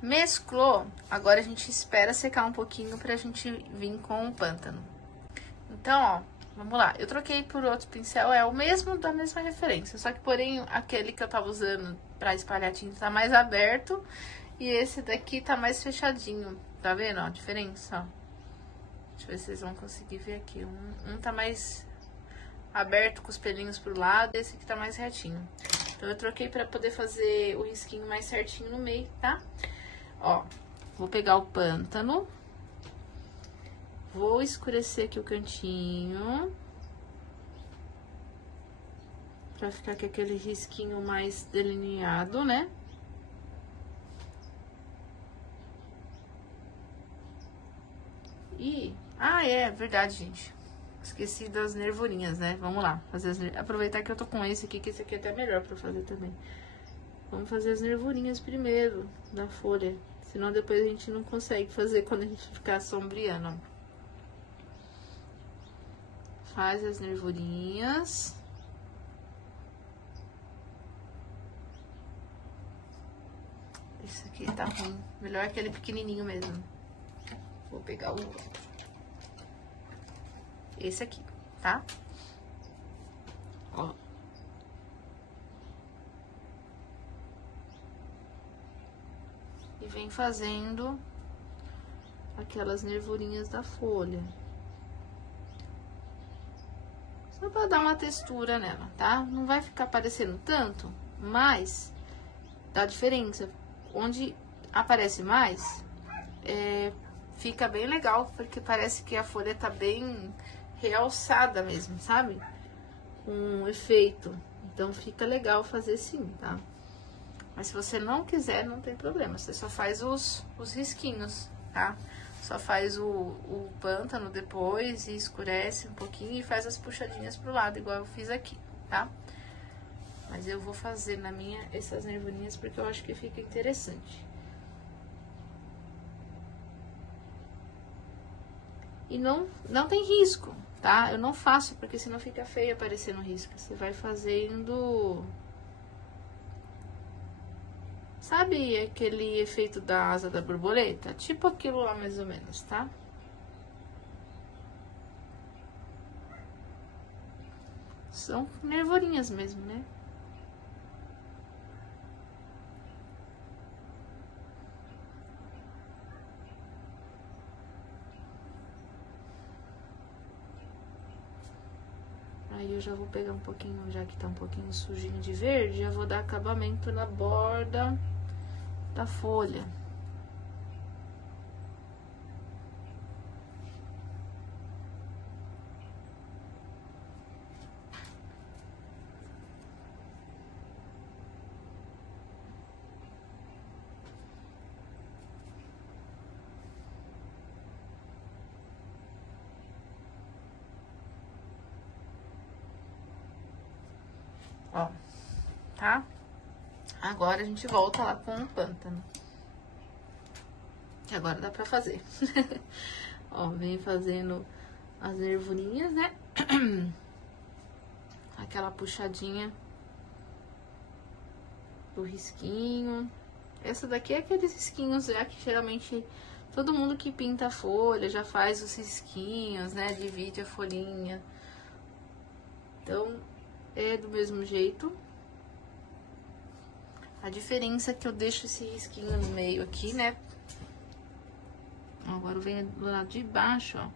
Mesclou, agora a gente espera secar um pouquinho pra gente vir com o pântano. Então, ó, vamos lá. Eu troquei por outro pincel, é o mesmo, da mesma referência, só que porém aquele que eu tava usando pra espalhar tinta tá mais aberto e esse daqui tá mais fechadinho. Tá vendo, ó, a diferença, ó? Deixa eu ver se vocês vão conseguir ver aqui. Um tá mais aberto com os pelinhos pro lado, esse aqui tá mais retinho. Então, eu troquei pra poder fazer o risquinho mais certinho no meio, tá? Ó, vou pegar o pântano. Vou escurecer aqui o cantinho. Pra ficar com aquele risquinho mais delineado, né? E... Ah, é verdade, gente. Esqueci das nervurinhas, né? Vamos lá, fazer aproveitar que eu tô com esse aqui, que esse aqui é até melhor pra fazer também. Vamos fazer as nervurinhas primeiro da folha, senão depois a gente não consegue fazer quando a gente ficar sombreando, ó. Faz as nervurinhas. Esse aqui tá ruim, melhor aquele pequenininho mesmo. Vou pegar o outro. Esse aqui, tá? Ó. E vem fazendo aquelas nervurinhas da folha. Só pra dar uma textura nela, tá? Não vai ficar parecendo tanto, mas dá diferença. Onde aparece mais, fica bem legal, porque parece que a folha tá bem realçada mesmo, sabe? Com um efeito. Então, fica legal fazer sim, tá? Mas se você não quiser, não tem problema. Você só faz os risquinhos, tá? Só faz o pântano depois e escurece um pouquinho e faz as puxadinhas pro lado, igual eu fiz aqui, tá? Mas eu vou fazer na minha essas nervurinhas porque eu acho que fica interessante. E não tem risco, tá? Eu não faço, porque senão fica feio aparecendo risco. Você vai fazendo... Sabe aquele efeito da asa da borboleta? Tipo aquilo lá, mais ou menos, tá? São nervurinhas mesmo, né? Aí eu já vou pegar um pouquinho, já que tá um pouquinho sujinho de verde, já vou dar acabamento na borda da folha. Ó, tá? Agora a gente volta lá com o pântano. que agora dá pra fazer. Ó, vem fazendo as nervurinhas, né? Aquela puxadinha do risquinho. Essa daqui é aqueles risquinhos já que geralmente todo mundo que pinta a folha já faz os risquinhos, né? Divide a folhinha. Então, é do mesmo jeito. A diferença é que eu deixo esse risquinho no meio aqui, né? Agora eu venho do lado de baixo, ó.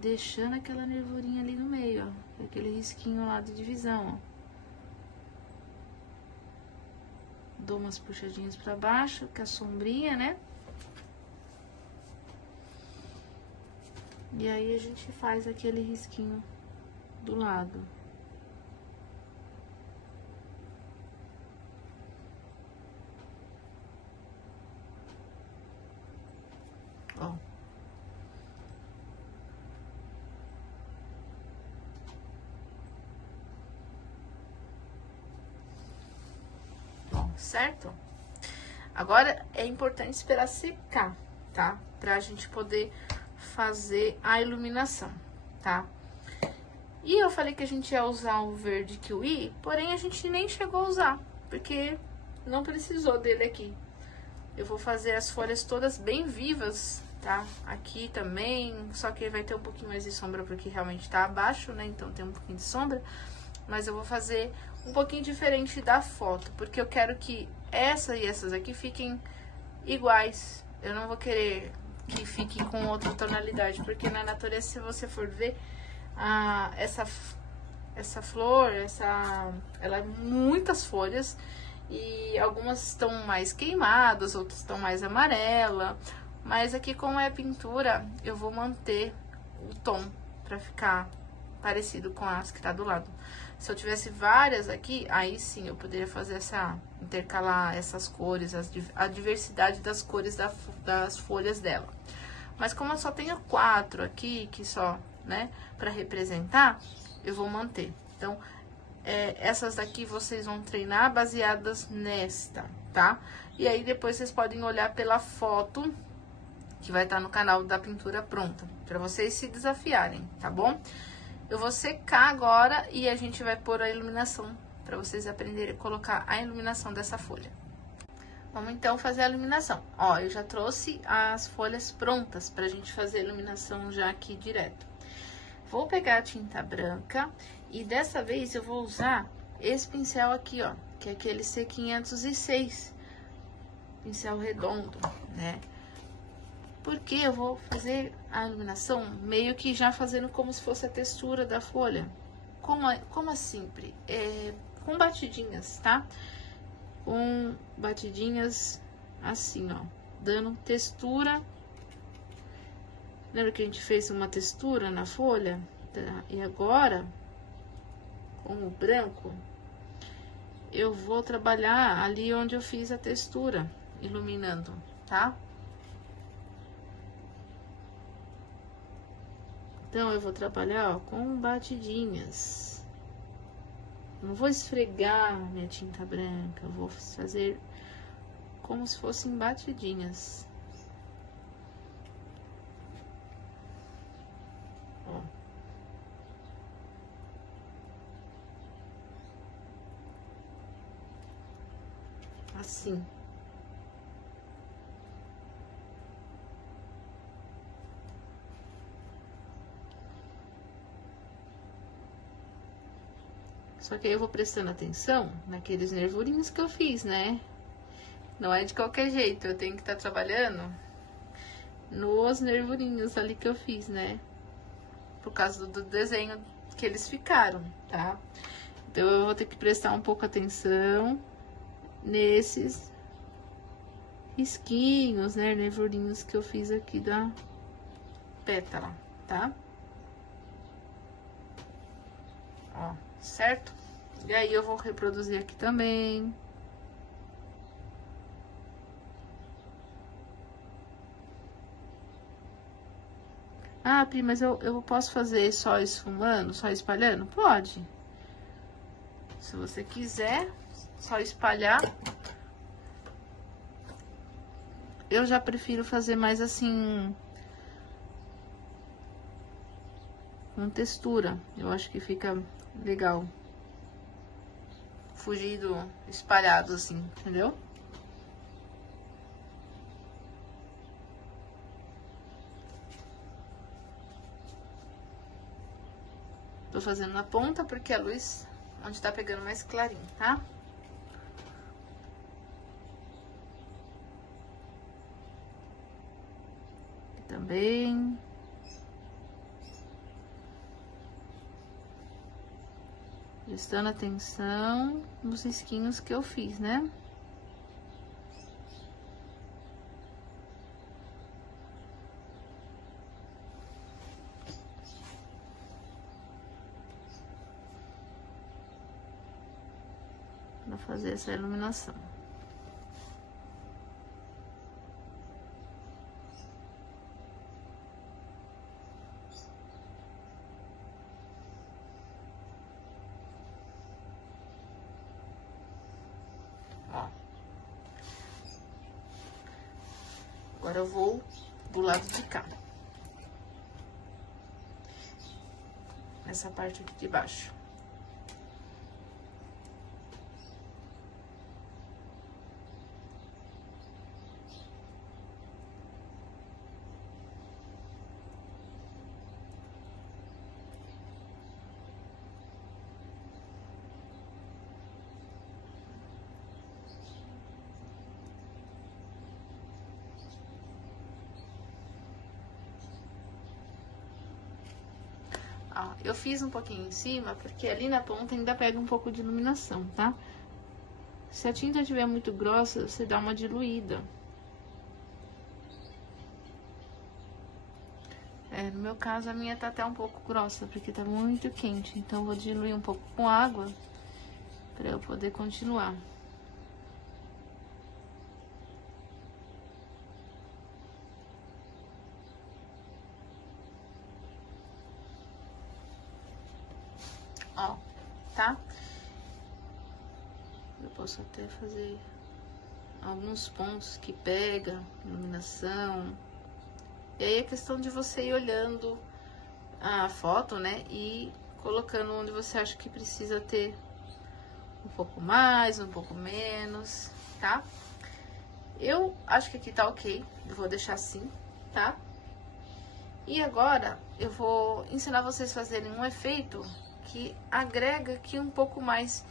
Deixando aquela nervurinha ali no meio, ó. Aquele risquinho lá de divisão, ó. Dou umas puxadinhas pra baixo, com a sombrinha, né? E aí, a gente faz aquele risquinho do lado. Ó. Certo? Agora, é importante esperar secar, tá? Pra gente poder fazer a iluminação, tá? E eu falei que a gente ia usar o verde kiwi, porém a gente nem chegou a usar, porque não precisou dele aqui. Eu vou fazer as folhas todas bem vivas, tá? Aqui também, só que vai ter um pouquinho mais de sombra, porque realmente tá abaixo, né? Então tem um pouquinho de sombra, mas eu vou fazer um pouquinho diferente da foto, porque eu quero que essa e essas aqui fiquem iguais. Eu não vou querer que fique com outra tonalidade, porque na natureza, se você for ver, essa flor, ela é muitas folhas, e algumas estão mais queimadas, outras estão mais amarela, mas aqui, como é pintura, eu vou manter o tom pra ficar parecido com as que tá do lado. Se eu tivesse várias aqui, aí sim eu poderia fazer intercalar essas cores, a diversidade das cores das folhas dela. Mas como eu só tenho 4 aqui, que só, né, pra representar, eu vou manter. Então, essas daqui vocês vão treinar baseadas nesta, tá? E aí depois vocês podem olhar pela foto que vai estar no canal da Pintura Pronta, pra vocês se desafiarem, tá bom? Eu vou secar agora e a gente vai pôr a iluminação, para vocês aprenderem a colocar a iluminação dessa folha. Vamos então fazer a iluminação. Ó, eu já trouxe as folhas prontas pra gente fazer a iluminação já aqui direto. Vou pegar a tinta branca e dessa vez eu vou usar esse pincel aqui, ó, que é aquele C506, pincel redondo, né? Porque eu vou fazer a iluminação meio que já fazendo como se fosse a textura da folha. Como assim, Pri? Com batidinhas, tá? Com batidinhas assim, ó. Dando textura. Lembra que a gente fez uma textura na folha? Tá? E agora, com o branco, eu vou trabalhar ali onde eu fiz a textura, iluminando, tá? Então, eu vou trabalhar, ó, com batidinhas. Não vou esfregar minha tinta branca, eu vou fazer como se fossem batidinhas. Ó. Assim. Só que aí eu vou prestando atenção naqueles nervurinhos que eu fiz, né? Não é de qualquer jeito, eu tenho que estar trabalhando nos nervurinhos ali que eu fiz, né? Por causa do desenho que eles ficaram, tá? Então, eu vou ter que prestar um pouco atenção nesses risquinhos, né? Nervurinhos que eu fiz aqui da pétala, tá? Ó, certo? E aí, eu vou reproduzir aqui também. Ah, Pri, mas eu posso fazer só esfumando, só espalhando? Pode. Se você quiser, só espalhar. eu já prefiro fazer mais assim, com textura. Eu acho que fica legal. Fugir do espalhado assim, entendeu? Tô fazendo na ponta porque a luz onde tá pegando mais clarinho, tá? Aqui também. Prestando atenção nos risquinhos que eu fiz, né? Pra fazer essa iluminação. Ó. Agora eu vou do lado de cá. Nessa parte aqui de baixo. Ó, eu fiz um pouquinho em cima, porque ali na ponta ainda pega um pouco de iluminação, tá? Se a tinta estiver muito grossa, você dá uma diluída. No meu caso, a minha tá até um pouco grossa, porque tá muito quente. Então, eu vou diluir um pouco com água, pra eu poder continuar. Ó, tá? Eu posso até fazer alguns pontos que pega, iluminação. E aí é questão de você ir olhando a foto, né? E colocando onde você acha que precisa ter um pouco mais, um pouco menos, tá? Eu acho que aqui tá ok. Eu vou deixar assim, tá? E agora eu vou ensinar vocês a fazerem um efeito que agrega aqui um pouco mais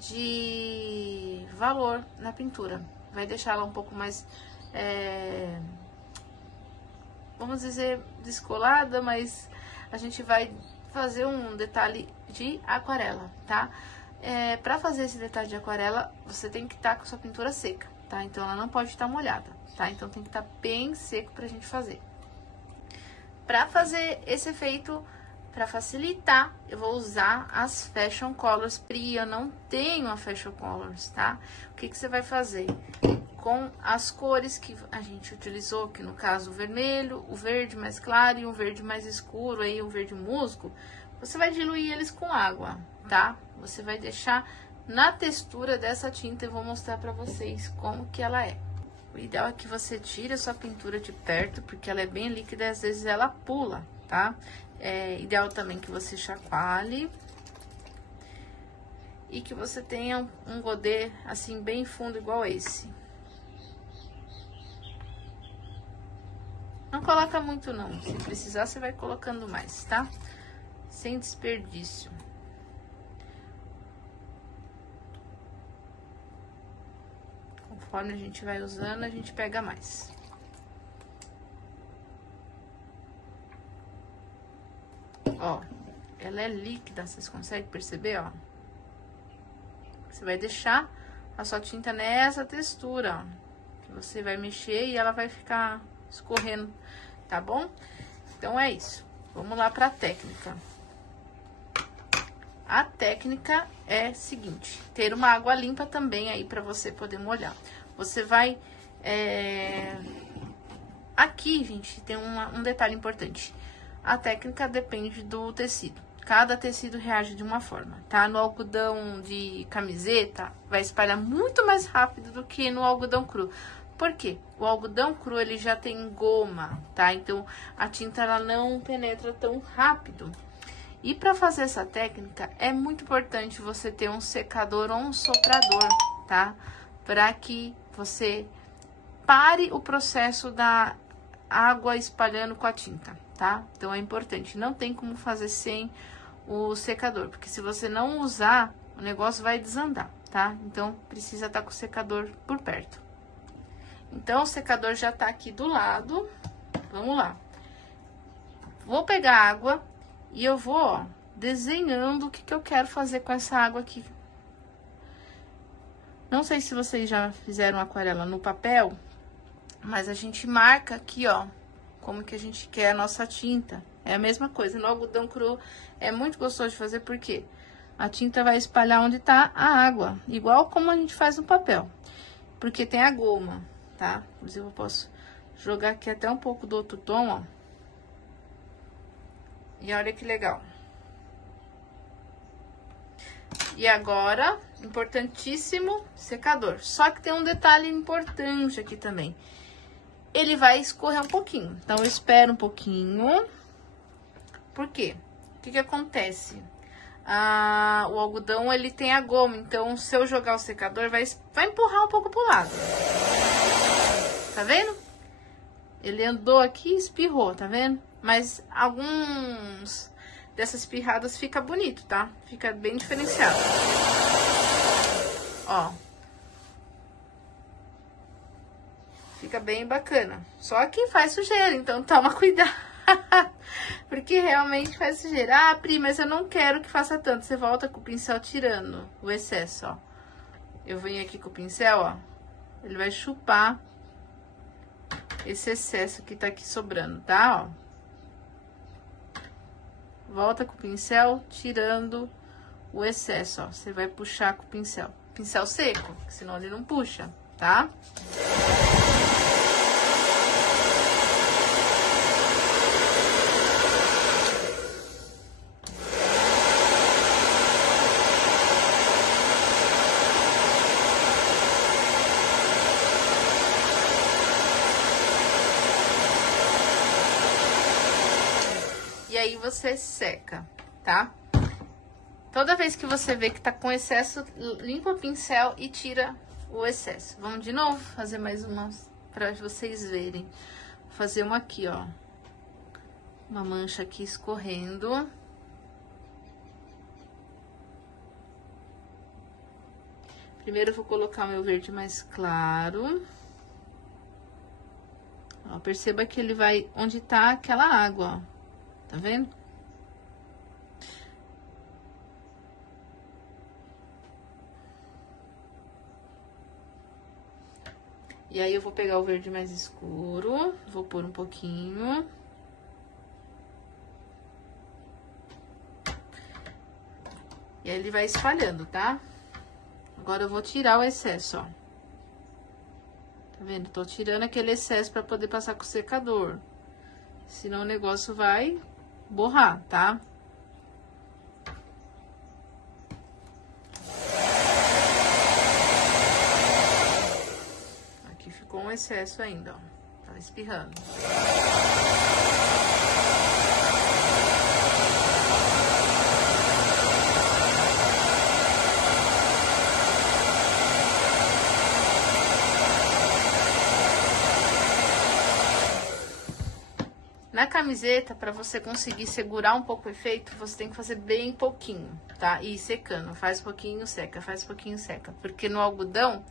de valor na pintura. Vai deixar ela um pouco mais, vamos dizer, descolada, mas a gente vai fazer um detalhe de aquarela, tá? Pra fazer esse detalhe de aquarela, você tem que estar com a sua pintura seca, tá? Então, ela não pode estar molhada, tá? Então, tem que estar bem seco pra gente fazer. Pra fazer esse efeito, pra facilitar, eu vou usar as Fashion Colors Pri. Eu não tenho a Fashion Colors, tá? O que que você vai fazer? Com as cores que a gente utilizou, que no caso o vermelho, o verde mais claro e o verde mais escuro, aí o verde musgo, você vai diluir eles com água, tá? Você vai deixar na textura dessa tinta, eu vou mostrar pra vocês como que ela é. O ideal é que você tire a sua pintura de perto, porque ela é bem líquida e às vezes ela pula, tá? É ideal também que você chacoalhe e que você tenha um godê assim bem fundo igual esse. Não coloca muito não, se precisar você vai colocando mais, tá? Sem desperdício. Conforme a gente vai usando, a gente pega mais. Ó, ela é líquida, vocês conseguem perceber, ó? Você vai deixar a sua tinta nessa textura, ó. Que você vai mexer e ela vai ficar escorrendo, tá bom? Então, é isso. Vamos lá pra técnica. A técnica é a seguinte, ter uma água limpa também aí pra você poder molhar. Você vai... Aqui, gente, tem um detalhe importante. A técnica depende do tecido. Cada tecido reage de uma forma, tá? No algodão de camiseta, vai espalhar muito mais rápido do que no algodão cru. Por quê? O algodão cru, ele já tem goma, tá? Então, a tinta, ela não penetra tão rápido. E para fazer essa técnica, é muito importante você ter um secador ou um soprador, tá? Para que você pare o processo da água espalhando com a tinta, tá? Então, é importante. Não tem como fazer sem o secador, porque se você não usar, o negócio vai desandar, tá? Então, precisa estar com o secador por perto. Então, o secador já tá aqui do lado. Vamos lá. Vou pegar a água e eu vou, ó, desenhando o que eu quero fazer com essa água aqui. Não sei se vocês já fizeram aquarela no papel, mas a gente marca aqui, ó, como que a gente quer a nossa tinta. É a mesma coisa, no algodão cru é muito gostoso de fazer, porque a tinta vai espalhar onde tá a água, igual como a gente faz no papel, porque tem a goma, tá? Inclusive, eu posso jogar aqui até um pouco do outro tom, ó. E olha que legal. E agora, importantíssimo, secador. Só que tem um detalhe importante aqui também. Ele vai escorrer um pouquinho. Então, eu espero um pouquinho. Por quê? O que acontece? O algodão, ele tem a goma. Então, se eu jogar o secador, vai empurrar um pouco pro lado. Tá vendo? Ele andou aqui e espirrou, tá vendo? Mas alguns dessas espirradas fica bonito, tá? Fica bem diferenciado. Ó. Fica bem bacana. Só que faz sujeira, então toma cuidado. Porque realmente faz sujeira. Ah, Pri, mas eu não quero que faça tanto. Você volta com o pincel tirando o excesso, ó. Eu venho aqui com o pincel, ó. Ele vai chupar esse excesso que tá aqui sobrando, tá? Ó. Volta com o pincel, tirando o excesso, ó. Você vai puxar com o pincel. Pincel seco, senão ele não puxa, tá? E aí, você seca, tá? Toda vez que você vê que tá com excesso, limpa o pincel e tira o excesso. Vamos de novo fazer mais uma pra vocês verem. Vou fazer uma aqui, ó. Uma mancha aqui escorrendo. Primeiro eu vou colocar o meu verde mais claro. Ó, perceba que ele vai onde tá aquela água, ó. Tá vendo? E aí, eu vou pegar o verde mais escuro, vou pôr um pouquinho. E aí, ele vai espalhando, tá? Agora, eu vou tirar o excesso, ó. Tá vendo? Tô tirando aquele excesso pra poder passar com o secador. Senão, o negócio vai borrar, tá? Aqui ficou um excesso ainda, ó. Tá espirrando. Na camiseta, para você conseguir segurar um pouco o efeito, você tem que fazer bem pouquinho, tá? E ir secando, faz pouquinho, seca, faz pouquinho, seca. Porque no algodão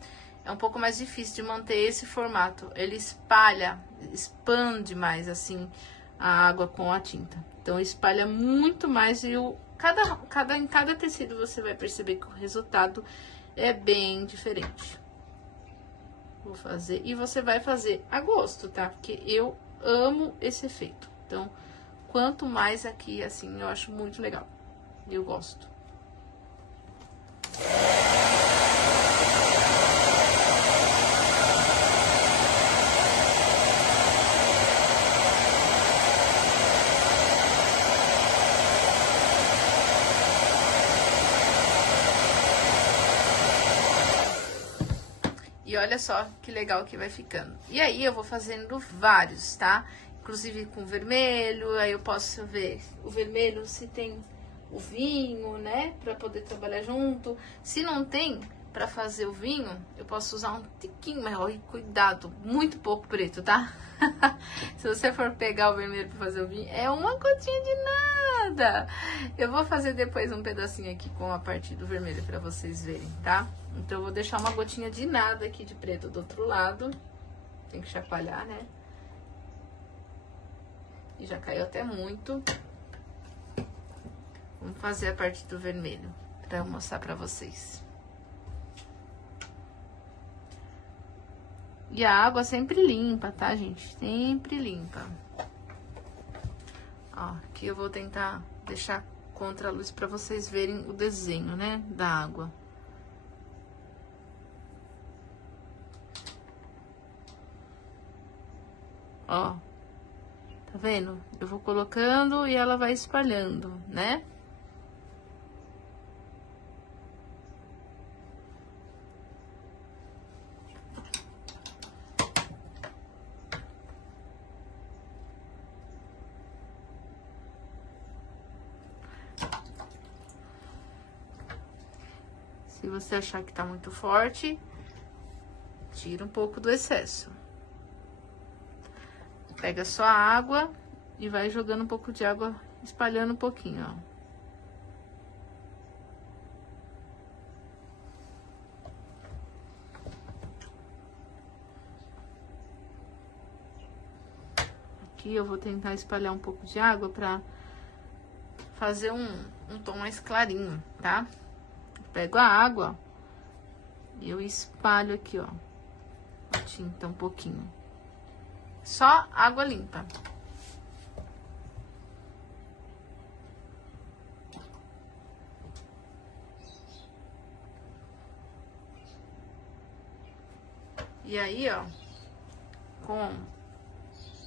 é um pouco mais difícil de manter esse formato. Ele espalha, expande mais, assim, a água com a tinta. Então, espalha muito mais e em cada tecido você vai perceber que o resultado é bem diferente. Vou fazer, e você vai fazer a gosto, tá? Porque eu amo esse efeito. Então, quanto mais aqui, assim, eu acho muito legal. Eu gosto. E olha só que legal que vai ficando. E aí eu vou fazendo vários, tá? Inclusive com vermelho, aí eu posso ver o vermelho se tem o vinho, né? Pra poder trabalhar junto. Se não tem, pra fazer o vinho, eu posso usar um tiquinho, mas olha, cuidado, muito pouco preto, tá? Se você for pegar o vermelho pra fazer o vinho, é uma gotinha de nada. Eu vou fazer depois um pedacinho aqui com a parte do vermelho pra vocês verem, tá? Então eu vou deixar uma gotinha de nada aqui de preto do outro lado. Tem que chacoalhar, né? E já caiu até muito. Vamos fazer a parte do vermelho pra eu mostrar pra vocês. E a água sempre limpa, tá, gente? Sempre limpa. Ó, aqui eu vou tentar deixar contra a luz pra vocês verem o desenho, né, da água. Ó, tá vendo? Eu vou colocando e ela vai espalhando, né? Se você achar que tá muito forte, tira um pouco do excesso. Pega só a água e vai jogando um pouco de água, espalhando um pouquinho, ó. Aqui eu vou tentar espalhar um pouco de água pra fazer um tom mais clarinho, tá? Pego a água e eu espalho aqui, ó, a tinta um pouquinho. Só água limpa. E aí, ó, com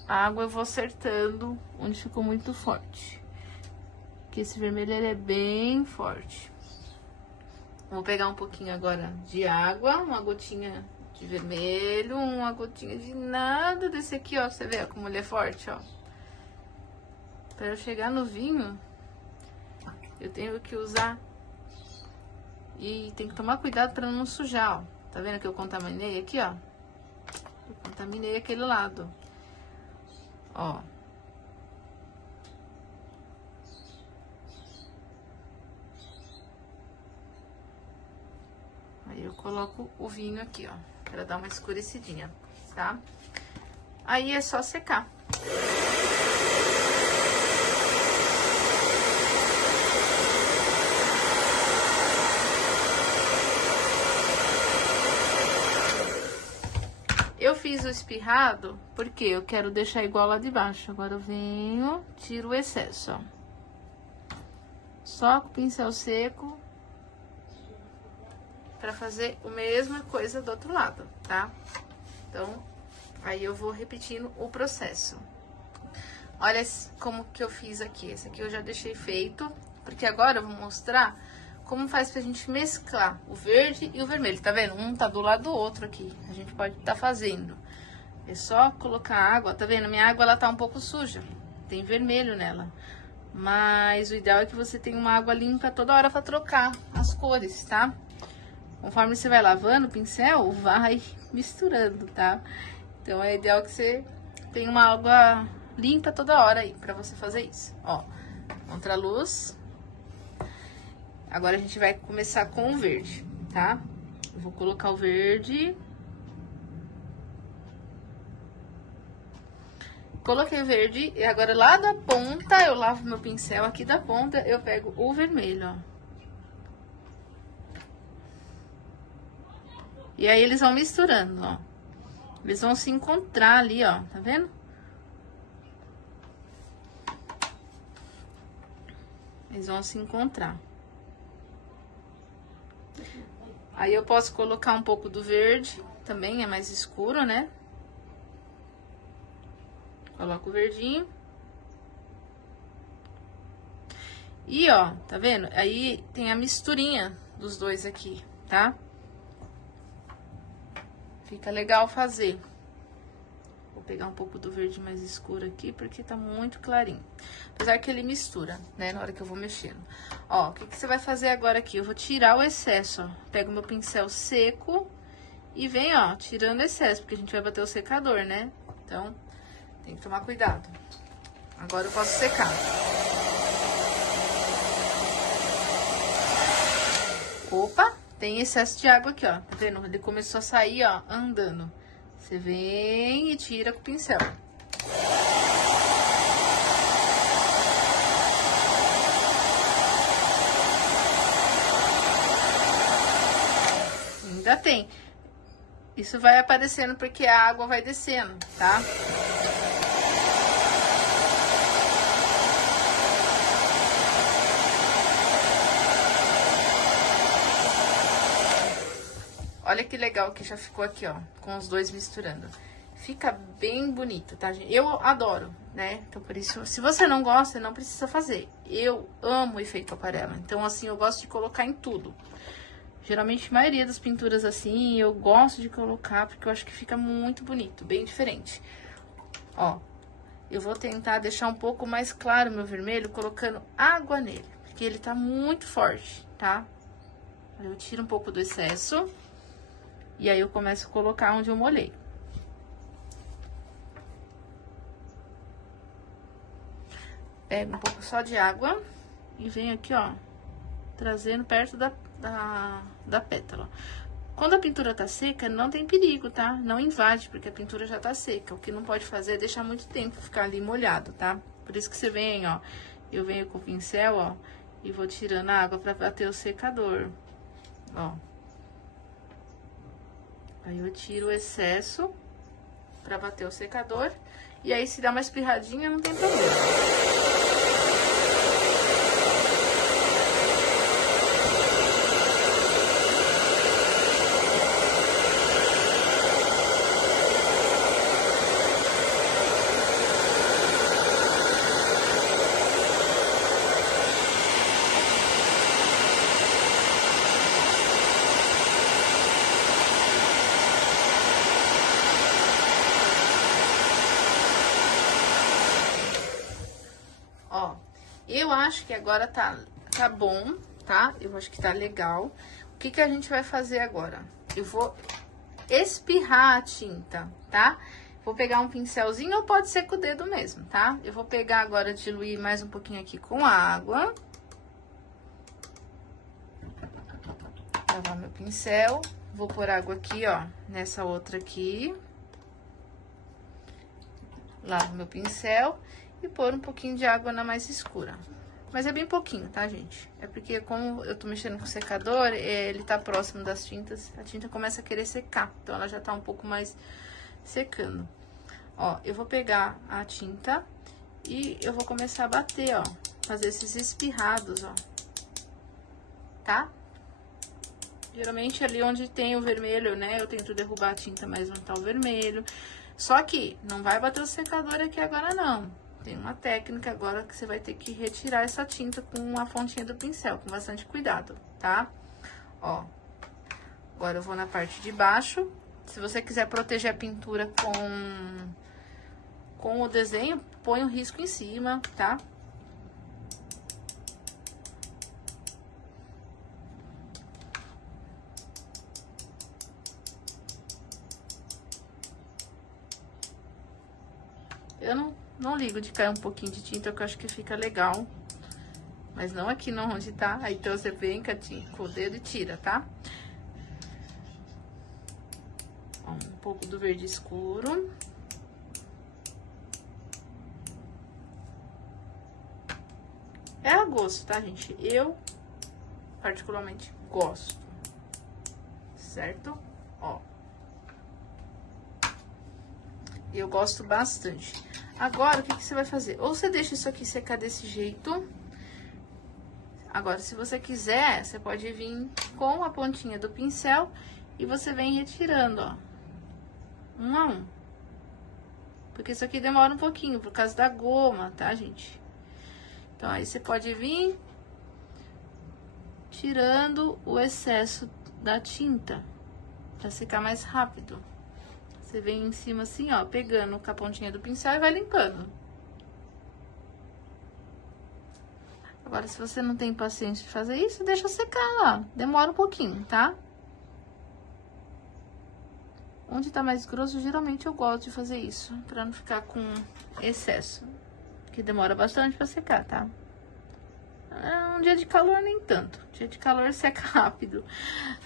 a água eu vou acertando onde ficou muito forte. Porque esse vermelho, ele é bem forte. Vou pegar um pouquinho agora de água, uma gotinha de vermelho, uma gotinha de nada desse aqui, ó. Você vê como ele é forte, ó. Pra eu chegar no vinho, eu tenho que usar. E tem que tomar cuidado pra não sujar, ó. Tá vendo que eu contaminei aqui, ó? Eu contaminei aquele lado. Ó. Aí eu coloco o vinho aqui, ó, pra dar uma escurecidinha, tá? Aí é só secar. Eu fiz o espirrado porque eu quero deixar igual lá de baixo. Agora eu venho, tiro o excesso, ó. Só com o pincel seco. Pra fazer a mesma coisa do outro lado, tá? Então, aí eu vou repetindo o processo. Olha como que eu fiz aqui. Esse aqui eu já deixei feito, porque agora eu vou mostrar como faz pra gente mesclar o verde e o vermelho. Tá vendo? Um tá do lado do outro aqui. A gente pode tá fazendo. É só colocar água. Tá vendo? Minha água, ela tá um pouco suja. Tem vermelho nela. Mas o ideal é que você tenha uma água limpa toda hora pra trocar as cores, tá? Conforme você vai lavando o pincel, vai misturando, tá? Então, é ideal que você tenha uma água limpa toda hora aí, pra você fazer isso. Ó, contra a luz. Agora, a gente vai começar com o verde, tá? Eu vou colocar o verde. Coloquei o verde e agora lá da ponta, eu lavo meu pincel aqui da ponta, eu pego o vermelho, ó. E aí, eles vão misturando, ó. Eles vão se encontrar ali, ó. Tá vendo? Eles vão se encontrar. Aí, eu posso colocar um pouco do verde. Também é mais escuro, né? Coloco o verdinho. E, ó, tá vendo? Aí, tem a misturinha dos dois aqui, tá? Fica legal fazer. Vou pegar um pouco do verde mais escuro aqui, porque tá muito clarinho. Apesar que ele mistura, né, na hora que eu vou mexendo. Ó, o que que você vai fazer agora aqui? Eu vou tirar o excesso, ó. Pego meu pincel seco e vem, ó, tirando o excesso, porque a gente vai bater o secador, né? Então, tem que tomar cuidado. Agora eu posso secar. Opa, tem excesso de água aqui, ó. Tá vendo? Ele começou a sair, ó, andando. Você vem e tira com o pincel. Ainda tem. Isso vai aparecendo porque a água vai descendo, tá? Olha que legal que já ficou aqui, ó, com os dois misturando. Fica bem bonito, tá, gente? Eu adoro, né? Então, por isso, se você não gosta, não precisa fazer. Eu amo o efeito aquarela. Então, assim, eu gosto de colocar em tudo. Geralmente, a maioria das pinturas assim, eu gosto de colocar porque eu acho que fica muito bonito, bem diferente. Ó, eu vou tentar deixar um pouco mais claro o meu vermelho colocando água nele, porque ele tá muito forte, tá? Eu tiro um pouco do excesso e aí eu começo a colocar onde eu molhei. Pego um pouco só de água e venho aqui, ó, trazendo perto da pétala. Quando a pintura tá seca, não tem perigo, tá? Não invade, porque a pintura já tá seca. O que não pode fazer é deixar muito tempo ficar ali molhado, tá? Por isso que você vem, ó, eu venho com o pincel, ó, e vou tirando a água pra bater o secador, ó. Aí eu tiro o excesso pra bater o secador, e aí se dá uma espirradinha, não tem problema. Ó, eu acho que agora tá bom, tá? Eu acho que tá legal. O que que a gente vai fazer agora? Eu vou espirrar a tinta, tá? Vou pegar um pincelzinho ou pode ser com o dedo mesmo, tá? Eu vou pegar agora, diluir mais um pouquinho aqui com água. Lavar meu pincel. Vou pôr água aqui, ó, nessa outra aqui. Lavo meu pincel e pôr um pouquinho de água na mais escura. Mas é bem pouquinho, tá, gente? É porque como eu tô mexendo com o secador, ele tá próximo das tintas, a tinta começa a querer secar. Então, ela já tá um pouco mais secando. Ó, eu vou pegar a tinta e eu vou começar a bater, ó. Fazer esses espirrados, ó. Tá? Geralmente, ali onde tem o vermelho, né? Eu tento derrubar a tinta, mas não tá o vermelho. Só que não vai bater o secador aqui agora, não. Tem uma técnica agora que você vai ter que retirar essa tinta com a pontinha do pincel, com bastante cuidado, tá? Ó, agora eu vou na parte de baixo. Se você quiser proteger a pintura com o desenho, põe um risco em cima, tá? Eu não ligo de cair um pouquinho de tinta, porque eu acho que fica legal. Mas não aqui não onde tá. Aí, então, você vem com o dedo e tira, tá? Ó, um pouco do verde escuro. É a gosto, tá, gente? Eu, particularmente, gosto. Certo? Ó. Eu gosto bastante. Agora, o que que você vai fazer? Ou você deixa isso aqui secar desse jeito. Agora, se você quiser, você pode vir com a pontinha do pincel e você vem retirando, ó. Um a um. Porque isso aqui demora um pouquinho, por causa da goma, tá, gente? Então, aí você pode vir tirando o excesso da tinta, pra secar mais rápido. Você vem em cima assim, ó, pegando com a pontinha do pincel e vai limpando. Agora, se você não tem paciência de fazer isso, deixa secar lá. Demora um pouquinho, tá? Onde tá mais grosso, geralmente eu gosto de fazer isso, pra não ficar com excesso. Que demora bastante pra secar, tá? Um dia de calor nem tanto. Dia de calor seca rápido.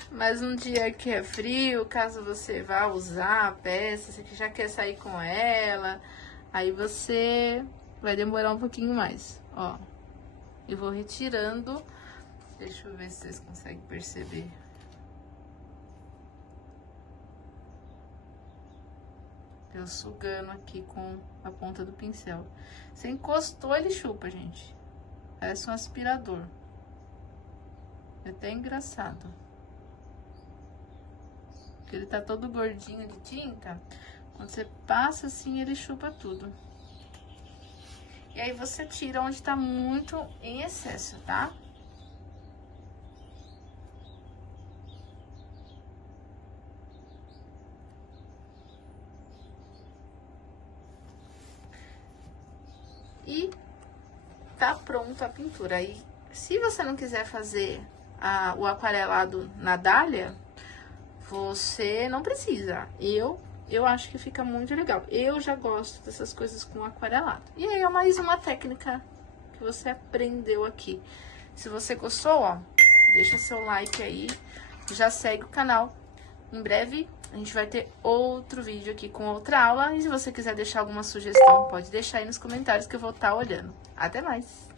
Mas um dia que é frio, caso você vá usar a peça, você já quer sair com ela, aí você vai demorar um pouquinho mais, ó. Eu vou retirando. Deixa eu ver se vocês conseguem perceber. Eu sugando aqui com a ponta do pincel. Você encostou, ele chupa, gente. Parece um aspirador. É até engraçado. Porque ele tá todo gordinho de tinta. Quando você passa assim, ele chupa tudo. E aí você tira onde tá muito em excesso, tá? E tá pronta a pintura. Aí, se você não quiser fazer o aquarelado na dália, você não precisa. Eu acho que fica muito legal. Eu já gosto dessas coisas com aquarelado. E aí é mais uma técnica que você aprendeu aqui. Se você gostou, ó, deixa seu like aí, já segue o canal. Em breve a gente vai ter outro vídeo aqui com outra aula. E se você quiser deixar alguma sugestão, pode deixar aí nos comentários que eu vou estar olhando. Até mais!